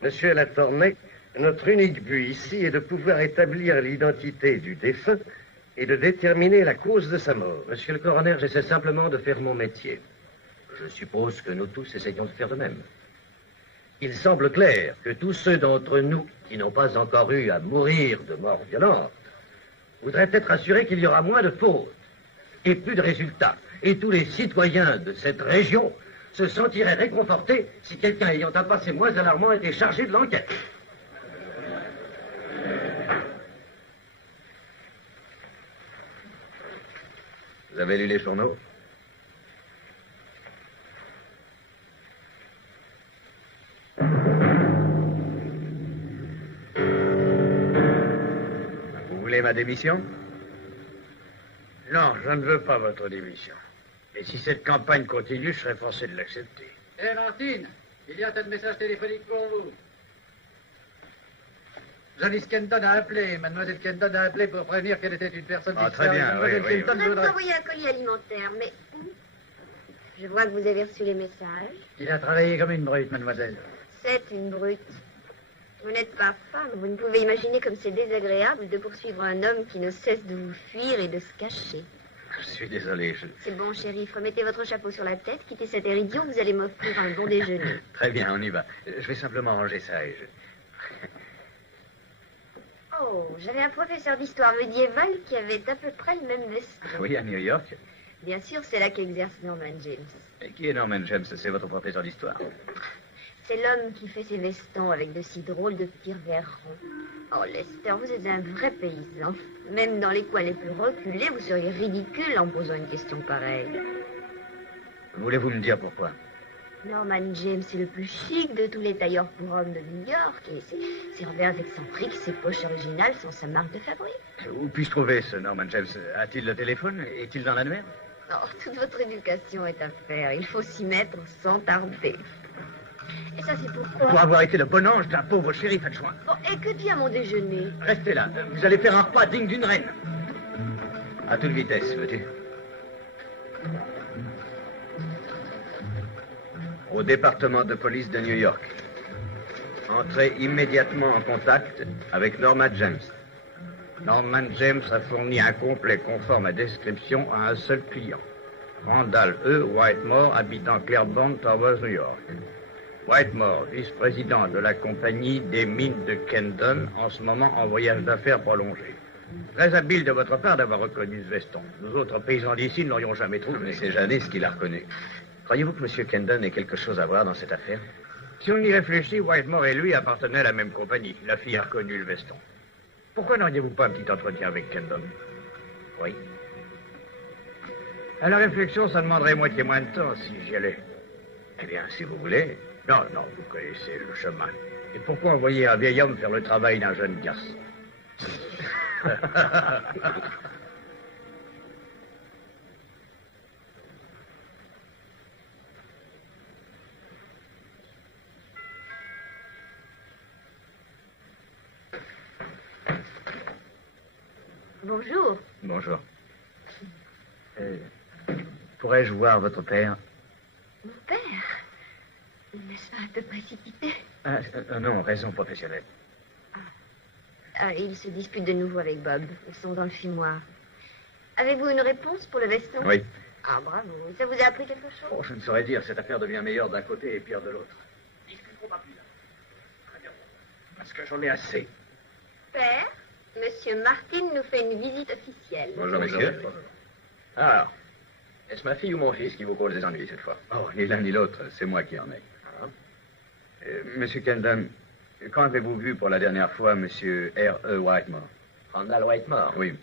Monsieur l'attorney, notre unique but ici est de pouvoir établir l'identité du défunt et de déterminer la cause de sa mort. Monsieur le coroner, j'essaie simplement de faire mon métier. Je suppose que nous tous essayons de faire de même. Il semble clair que tous ceux d'entre nous qui n'ont pas encore eu à mourir de mort violente voudraient être assurés qu'il y aura moins de fautes et plus de résultats. Et tous les citoyens de cette région se sentiraient réconfortés si quelqu'un ayant un passé moins alarmant était chargé de l'enquête. Vous avez lu les journaux? Vous voulez ma démission? Non, je ne veux pas votre démission. Et si cette campagne continue, je serai forcé de l'accepter. Hé, Martine, il y a un message téléphonique pour vous. Janice Kenton a appelé. Mademoiselle Kenton a appelé pour prévenir qu'elle était une personne très bien, Mademoiselle oui, Kenton Je vais vous voudrait... envoyer un colis alimentaire, mais... Je vois que vous avez reçu les messages. Il a travaillé comme une brute, mademoiselle. C'est une brute. Vous n'êtes pas femme. Vous ne pouvez imaginer comme c'est désagréable de poursuivre un homme qui ne cesse de vous fuir et de se cacher. Je suis désolé. C'est bon, shérif. Remettez votre chapeau sur la tête, quittez cet air idiot, vous allez m'offrir un bon déjeuner. Très bien, on y va. Je vais simplement ranger ça et Oh, j'avais un professeur d'histoire médiévale qui avait à peu près le même veston. Oui, à New York. Bien sûr, c'est là qu'exerce Norman James. Et qui est Norman James? C'est votre professeur d'histoire. C'est l'homme qui fait ses vestons avec de si drôles de petits revers ronds. Oh, Lester, vous êtes un vrai paysan. Même dans les coins les plus reculés, vous seriez ridicule en posant une question pareille. Voulez-vous me dire pourquoi? Norman James est le plus chic de tous les tailleurs pour hommes de New York. Et ses revers excentriques, ses poches originales sont sa marque de fabrique. Où puis-je trouver ce Norman James? A-t-il le téléphone? Est-il dans l'annuaire? Oh, toute votre éducation est à faire. Il faut s'y mettre sans tarder. Et ça, c'est pourquoi... Pour avoir été le bon ange d'un pauvre shérif adjoint. Bon, et que devient mon déjeuner? Restez là. Vous allez faire un repas digne d'une reine. À toute vitesse, veux-tu? Au département de police de New York. Entrez immédiatement en contact avec Norman James. Norman James a fourni un complet conforme à description à un seul client. Randall E. Whitemore, habitant Claiborne Towers, New York. Whitemore, vice-président de la compagnie des mines de Kenton, en ce moment en voyage d'affaires prolongé. Très habile de votre part d'avoir reconnu ce veston. Nous autres paysans d'ici ne l'aurions jamais trouvé. Mais c'est Janice qui l'a reconnu. Croyez-vous que M. Kendon ait quelque chose à voir dans cette affaire? Si on y réfléchit, Whitemore et lui appartenaient à la même compagnie. La fille a reconnu le veston. Pourquoi n'auriez-vous pas un petit entretien avec Kendon? Oui. À la réflexion, ça demanderait moitié moins de temps si j'y allais. Eh bien, si vous voulez. Non, non, vous connaissez le chemin. Et pourquoi envoyer un vieil homme faire le travail d'un jeune garçon? Bonjour. Bonjour. Pourrais-je voir votre père? Mon père? N'est-ce pas un peu précipité? Non, raison professionnelle. Il se dispute de nouveau avec Bob. Ils sont dans le fumoir. Avez-vous une réponse pour le veston? Oui. Ah, bravo. Ça vous a appris quelque chose? Oh, je ne saurais dire. Cette affaire devient meilleure d'un côté et pire de l'autre. Discuterons pas plus là. Très bien. Parce que j'en ai assez. Père, Monsieur Martin nous fait une visite officielle. Bonjour, monsieur. Alors, est-ce ma fille ou mon fils qui vous cause des ennuis cette fois? Oh, ni l'un ni l'autre. C'est moi qui en ai. Monsieur Kendon, quand avez-vous vu pour la dernière fois Monsieur R.E. Whitemore? Randall Whitemore? Oui.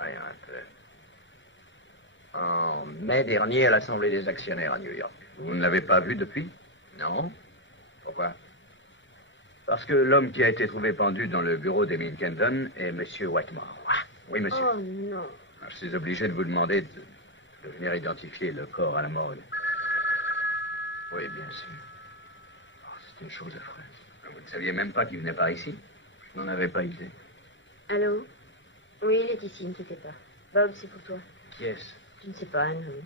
Rien, un peu. En mai dernier, à l'Assemblée des actionnaires à New York. Vous ne l'avez pas vu depuis? Non. Pourquoi? Parce que l'homme qui a été trouvé pendu dans le bureau des mines Kenton est Monsieur Whitemore. Oui, monsieur. Oh, non. Je suis obligé de vous demander de venir identifier le corps à la morgue. Oui, bien sûr. Oh, c'est une chose affreuse. Vous ne saviez même pas qu'il venait par ici? Je n'en avais pas idée. Allô? Oui, il est ici, ne quittez pas. Bob, c'est pour toi. Qui est-ce? Je ne sais pas, un homme.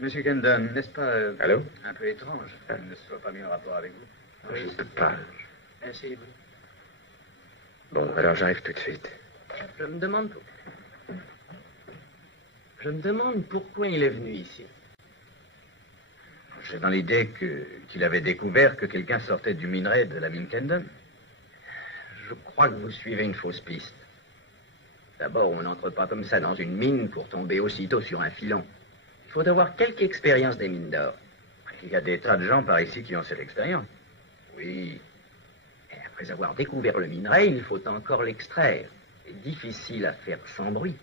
Monsieur Kendon, n'est-ce pas Allô? Un peu étrange qu'il ne soit pas mis en rapport avec vous? Je ne sais pas. Asseyez-vous. Bon, alors j'arrive tout de suite. Je me demande pourquoi il est venu ici. J'ai dans l'idée qu'il avait découvert que quelqu'un sortait du minerai de la mine Kendon. Je crois que vous suivez une fausse piste. D'abord, on n'entre pas comme ça dans une mine pour tomber aussitôt sur un filon. Il faut avoir quelque expérience des mines d'or. Il y a des tas de gens par ici qui ont cette expérience. Oui. Et après avoir découvert le minerai, il faut encore l'extraire. C'est difficile à faire sans bruit.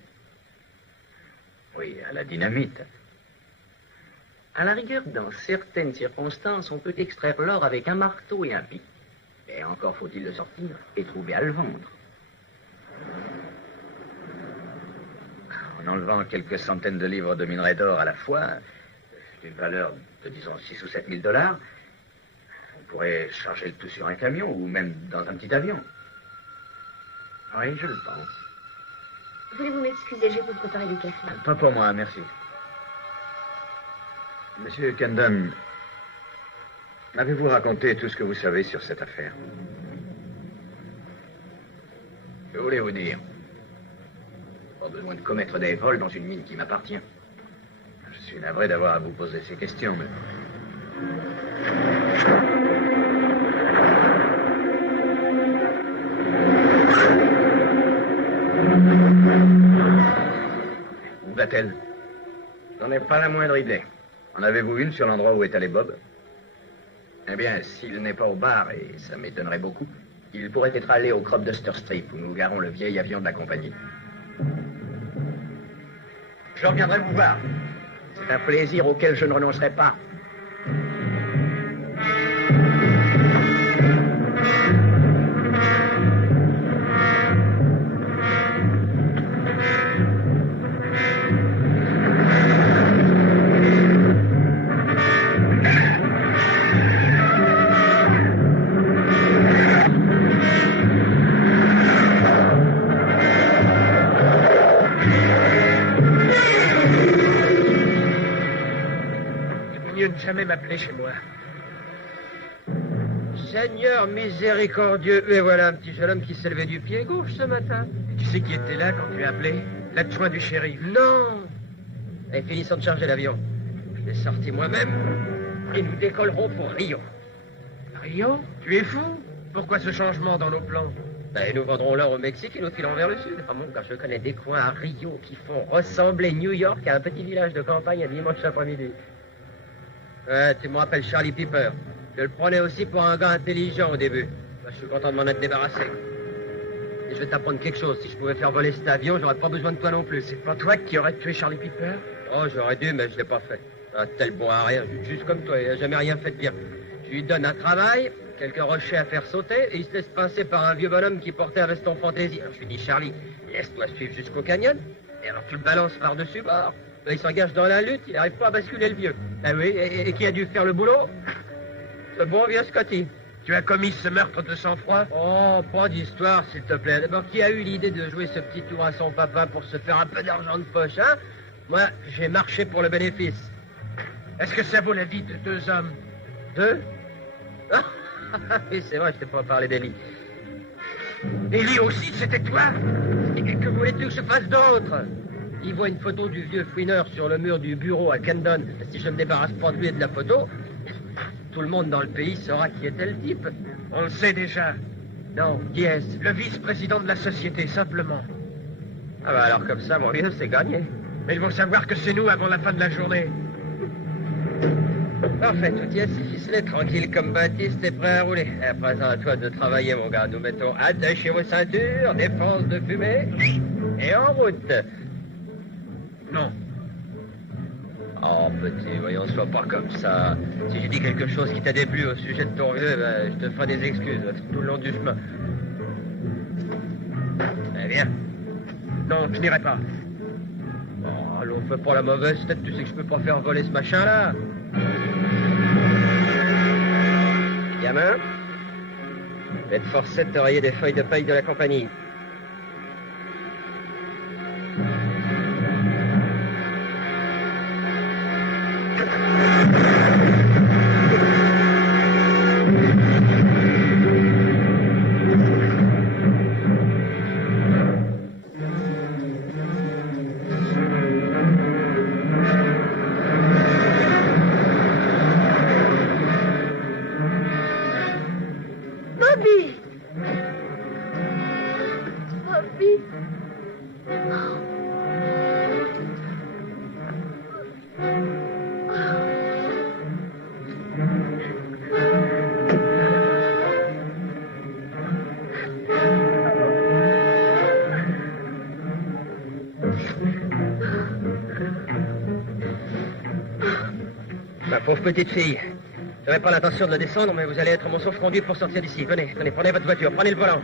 Oui, à la dynamite. À la rigueur, dans certaines circonstances, on peut extraire l'or avec un marteau et un pic. Mais encore faut-il le sortir et trouver à le vendre. En enlevant quelques centaines de livres de minerai d'or à la fois, d'une valeur de, disons, 6 ou 7 000 $, on pourrait charger le tout sur un camion ou même dans un petit avion. Oui, je le pense. Voulez-vous m'excuser, je vais vous préparer du café. Pas pour moi, merci. Monsieur Kendon, avez-vous raconté tout ce que vous savez sur cette affaire? Que voulez-vous dire? Pas besoin de commettre des vols dans une mine qui m'appartient. Je suis navré d'avoir à vous poser ces questions, mais... Où va-t-elle? J'en ai pas la moindre idée. En avez-vous une sur l'endroit où est allé Bob? Eh bien, s'il n'est pas au bar, et ça m'étonnerait beaucoup, il pourrait être allé au Cropduster Street, où nous garons le vieil avion de la compagnie. Je reviendrai vous voir. C'est un plaisir auquel je ne renoncerai pas. Jamais m'appeler chez moi. Seigneur miséricordieux, et voilà un petit jeune homme qui s'est levé du pied gauche ce matin. Tu sais qui était là quand tu as appelé? L'adjoint du shérif. Non. Et finissant de charger l'avion, je l'ai sorti moi-même et nous décollerons pour Rio. Rio? Tu es fou? Pourquoi ce changement dans nos plans? Et nous vendrons l'or au Mexique et nous filons vers le sud. Ah bon, car je connais des coins à Rio qui font ressembler New York à un petit village de campagne un dimanche après-midi. Tu me rappelles Charlie Piper. Je le prenais aussi pour un gars intelligent au début. Je suis content de m'en être débarrassé. Et je vais t'apprendre quelque chose. Si je pouvais faire voler cet avion, j'aurais pas besoin de toi non plus. C'est pas toi qui aurais tué Charlie Piper? Oh, j'aurais dû, mais je l'ai pas fait. Un tel bon à rien, juste comme toi, il n'a jamais rien fait de bien. Je lui donne un travail, quelques rochers à faire sauter, et il se laisse pincer par un vieux bonhomme qui portait un veston fantaisie. Alors je lui dis, Charlie, laisse-toi suivre jusqu'au canyon, et alors tu le balances par-dessus bord. Il s'engage dans la lutte, il n'arrive pas à basculer le vieux. Ah oui, et qui a dû faire le boulot? Ce bon vieux Scotty. Tu as commis ce meurtre de sang-froid? Oh, pas d'histoire, s'il te plaît. D'abord, qui a eu l'idée de jouer ce petit tour à son papa pour se faire un peu d'argent de poche, hein? Moi, j'ai marché pour le bénéfice. Est-ce que ça vaut la vie de 2 hommes? 2? Ah, oui, c'est vrai, je t'ai pas parlé d'Ellie. Ellie aussi, c'était toi? Et que voulais-tu que je fasse d'autre? Il voit une photo du vieux fouineur sur le mur du bureau à Kendon. Si je me débarrasse pas de lui et de la photo, tout le monde dans le pays saura qui était le type. On le sait déjà. Non, qui est-ce? Le vice-président de la société, simplement. Ah bah alors comme ça, mon vieux, c'est gagné. Mais ils vont savoir que c'est nous avant la fin de la journée. Parfait, tout y est, c'est ficelé, tranquille comme Baptiste est prêt à rouler. À présent, à toi de travailler, mon gars. Nous mettons attachez vos ceintures, défense de fumée, et en route. Non. Oh, petit, voyons, sois pas comme ça. Si j'ai dit quelque chose qui t'a déplu au sujet de ton vieux, ben, je te ferai des excuses tout le long du chemin. Eh bien. Non, je n'irai pas. Oh, allons, fais pas la mauvaise tête, tu sais que je peux pas faire voler ce machin-là. Gamin, je vais te forcer de te rayer des feuilles de paille de la compagnie. Ma pauvre petite fille, je n'avais pas l'intention de le descendre, mais vous allez être mon sauf-conduit pour sortir d'ici. Venez, venez, prenez votre voiture, prenez le volant.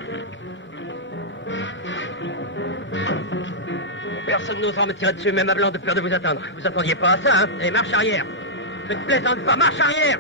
Personne n'osera me tirer dessus, même à blanc, de peur de vous attendre. Vous attendiez pas à ça, hein? Allez, marche arrière. Je ne plaisante pas, marche arrière.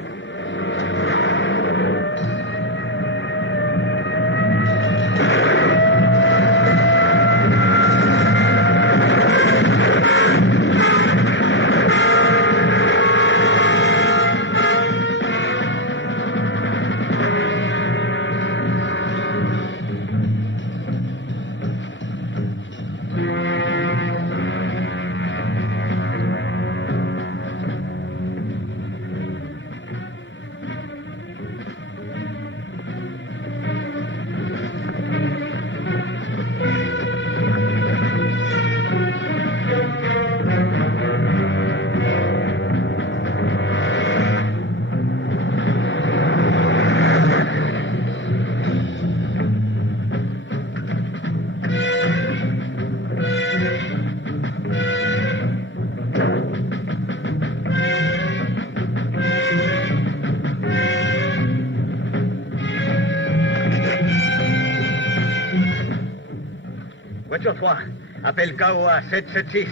Voiture 3, appel KOA 776.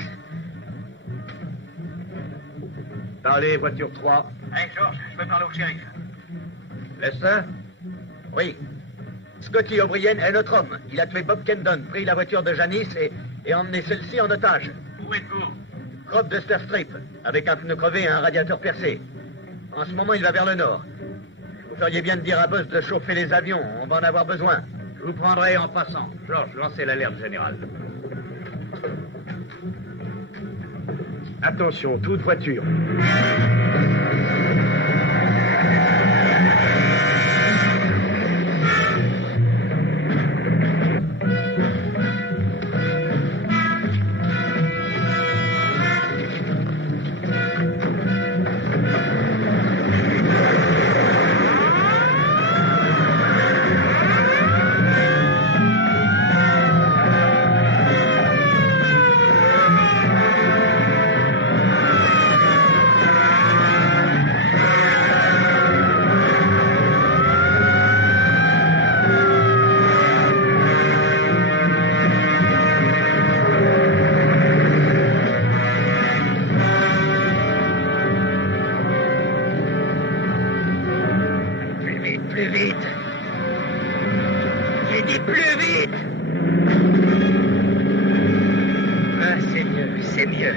Parlez, voiture 3. Hey, George, je veux parler au shérif. Lester? Oui. Scotty O'Brien est notre homme. Il a tué Bob Kendon, pris la voiture de Janice et emmené celle-ci en otage. Où êtes-vous? Rob de Star Strip, avec un pneu crevé et un radiateur percé. En ce moment, il va vers le nord. Vous feriez bien de dire à Buzz de chauffer les avions. On va en avoir besoin. Je vous prendrai en passant. George, lancez l'alerte générale. Attention, toute voiture. Plus vite. J'ai dit plus vite. Ah, c'est mieux, c'est mieux.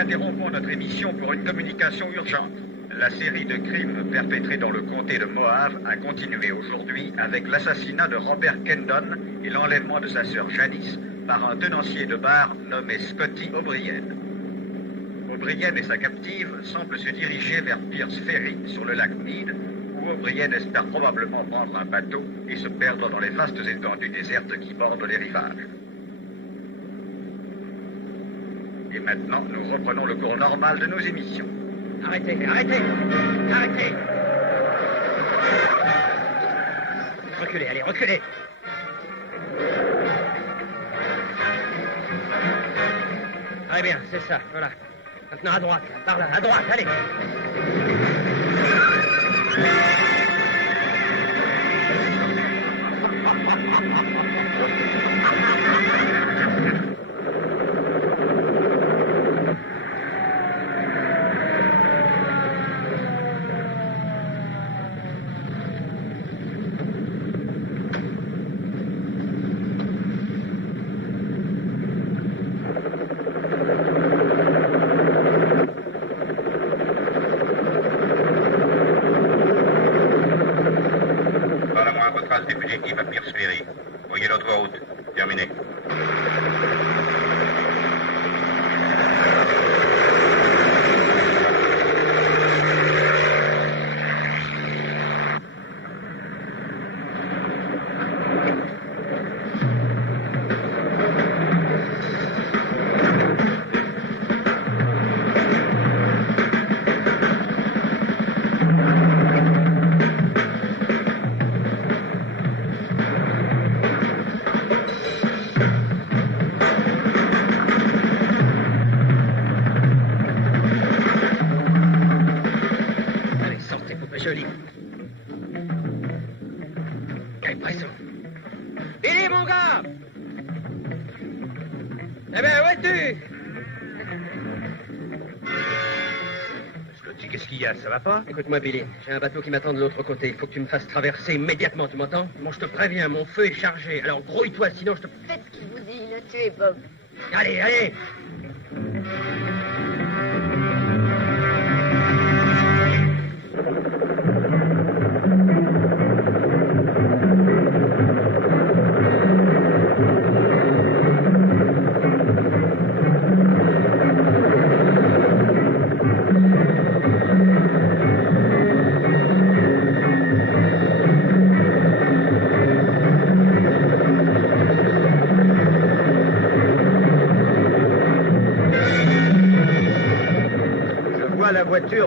Interrompons notre émission pour une communication urgente. La série de crimes perpétrés dans le comté de Moab a continué aujourd'hui avec l'assassinat de Robert Kendon et l'enlèvement de sa sœur Janice par un tenancier de bar nommé Scotty O'Brien. O'Brien et sa captive semblent se diriger vers Pierce Ferry sur le lac Mead, où O'Brien espère probablement prendre un bateau et se perdre dans les vastes étendues désertes qui bordent les rivages. Et maintenant, nous reprenons le cours normal de nos émissions. Arrêtez, arrêtez, arrêtez. Reculez, allez, reculez. Très bien, c'est ça, voilà. Maintenant à droite, par là, à droite, allez. Ça va pas? Écoute-moi, Billy, j'ai un bateau qui m'attend de l'autre côté. Il faut que tu me fasses traverser immédiatement, tu m'entends? Bon, je te préviens, mon feu est chargé. Alors grouille-toi, sinon je te... Faites ce qu'il vous dit, le tuez, Bob. Allez, allez!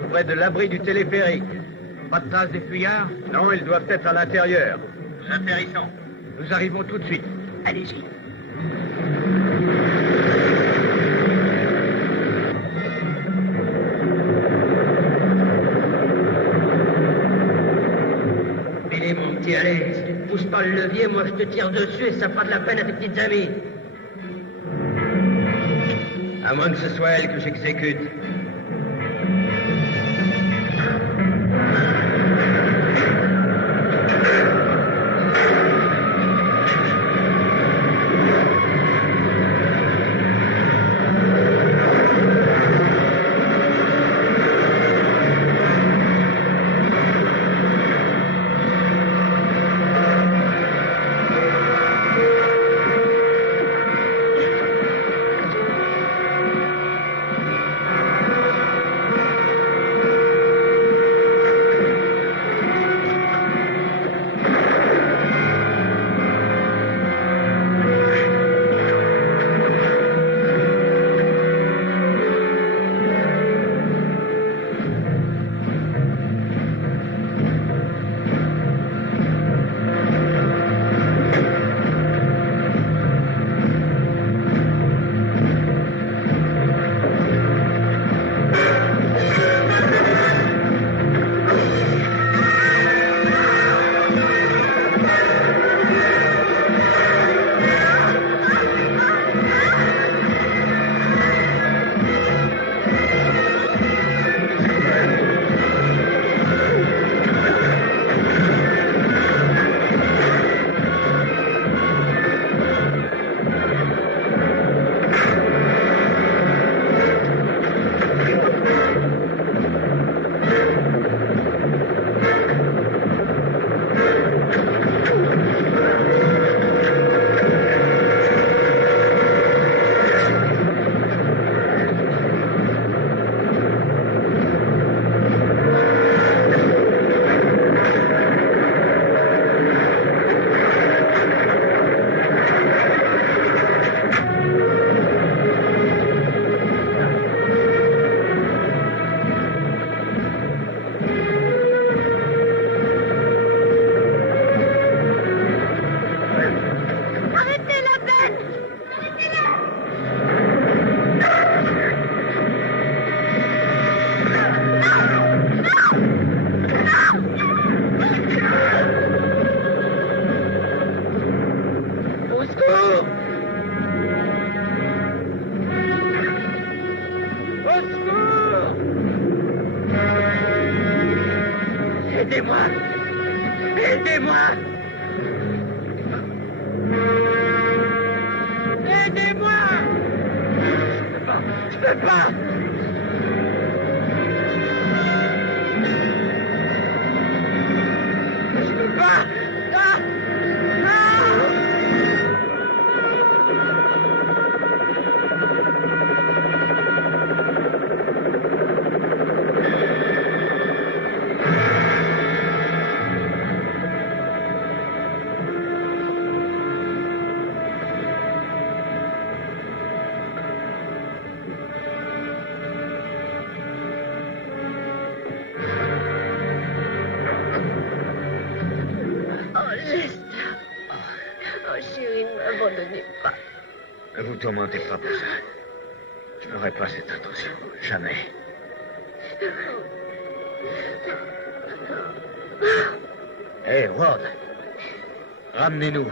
Près de l'abri du téléphérique. Pas de traces des fuyards? Non, ils doivent être à l'intérieur. Nous atterrissons. Nous arrivons tout de suite. Allez-y. Billy, mon petit, allez, si tu ne pousses pas le levier, moi je te tire dessus et ça fera de la peine à tes petites amies. À moins que ce soit elle que j'exécute. Aidez-moi! Aidez-moi! Aidez-moi! Je peux pas! Je peux pas! Ah! Ne vous tourmentez pas pour ça. Je n'aurai pas cette intention. Jamais. Hé, Ward. Ramenez-nous.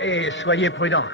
Et soyez prudents.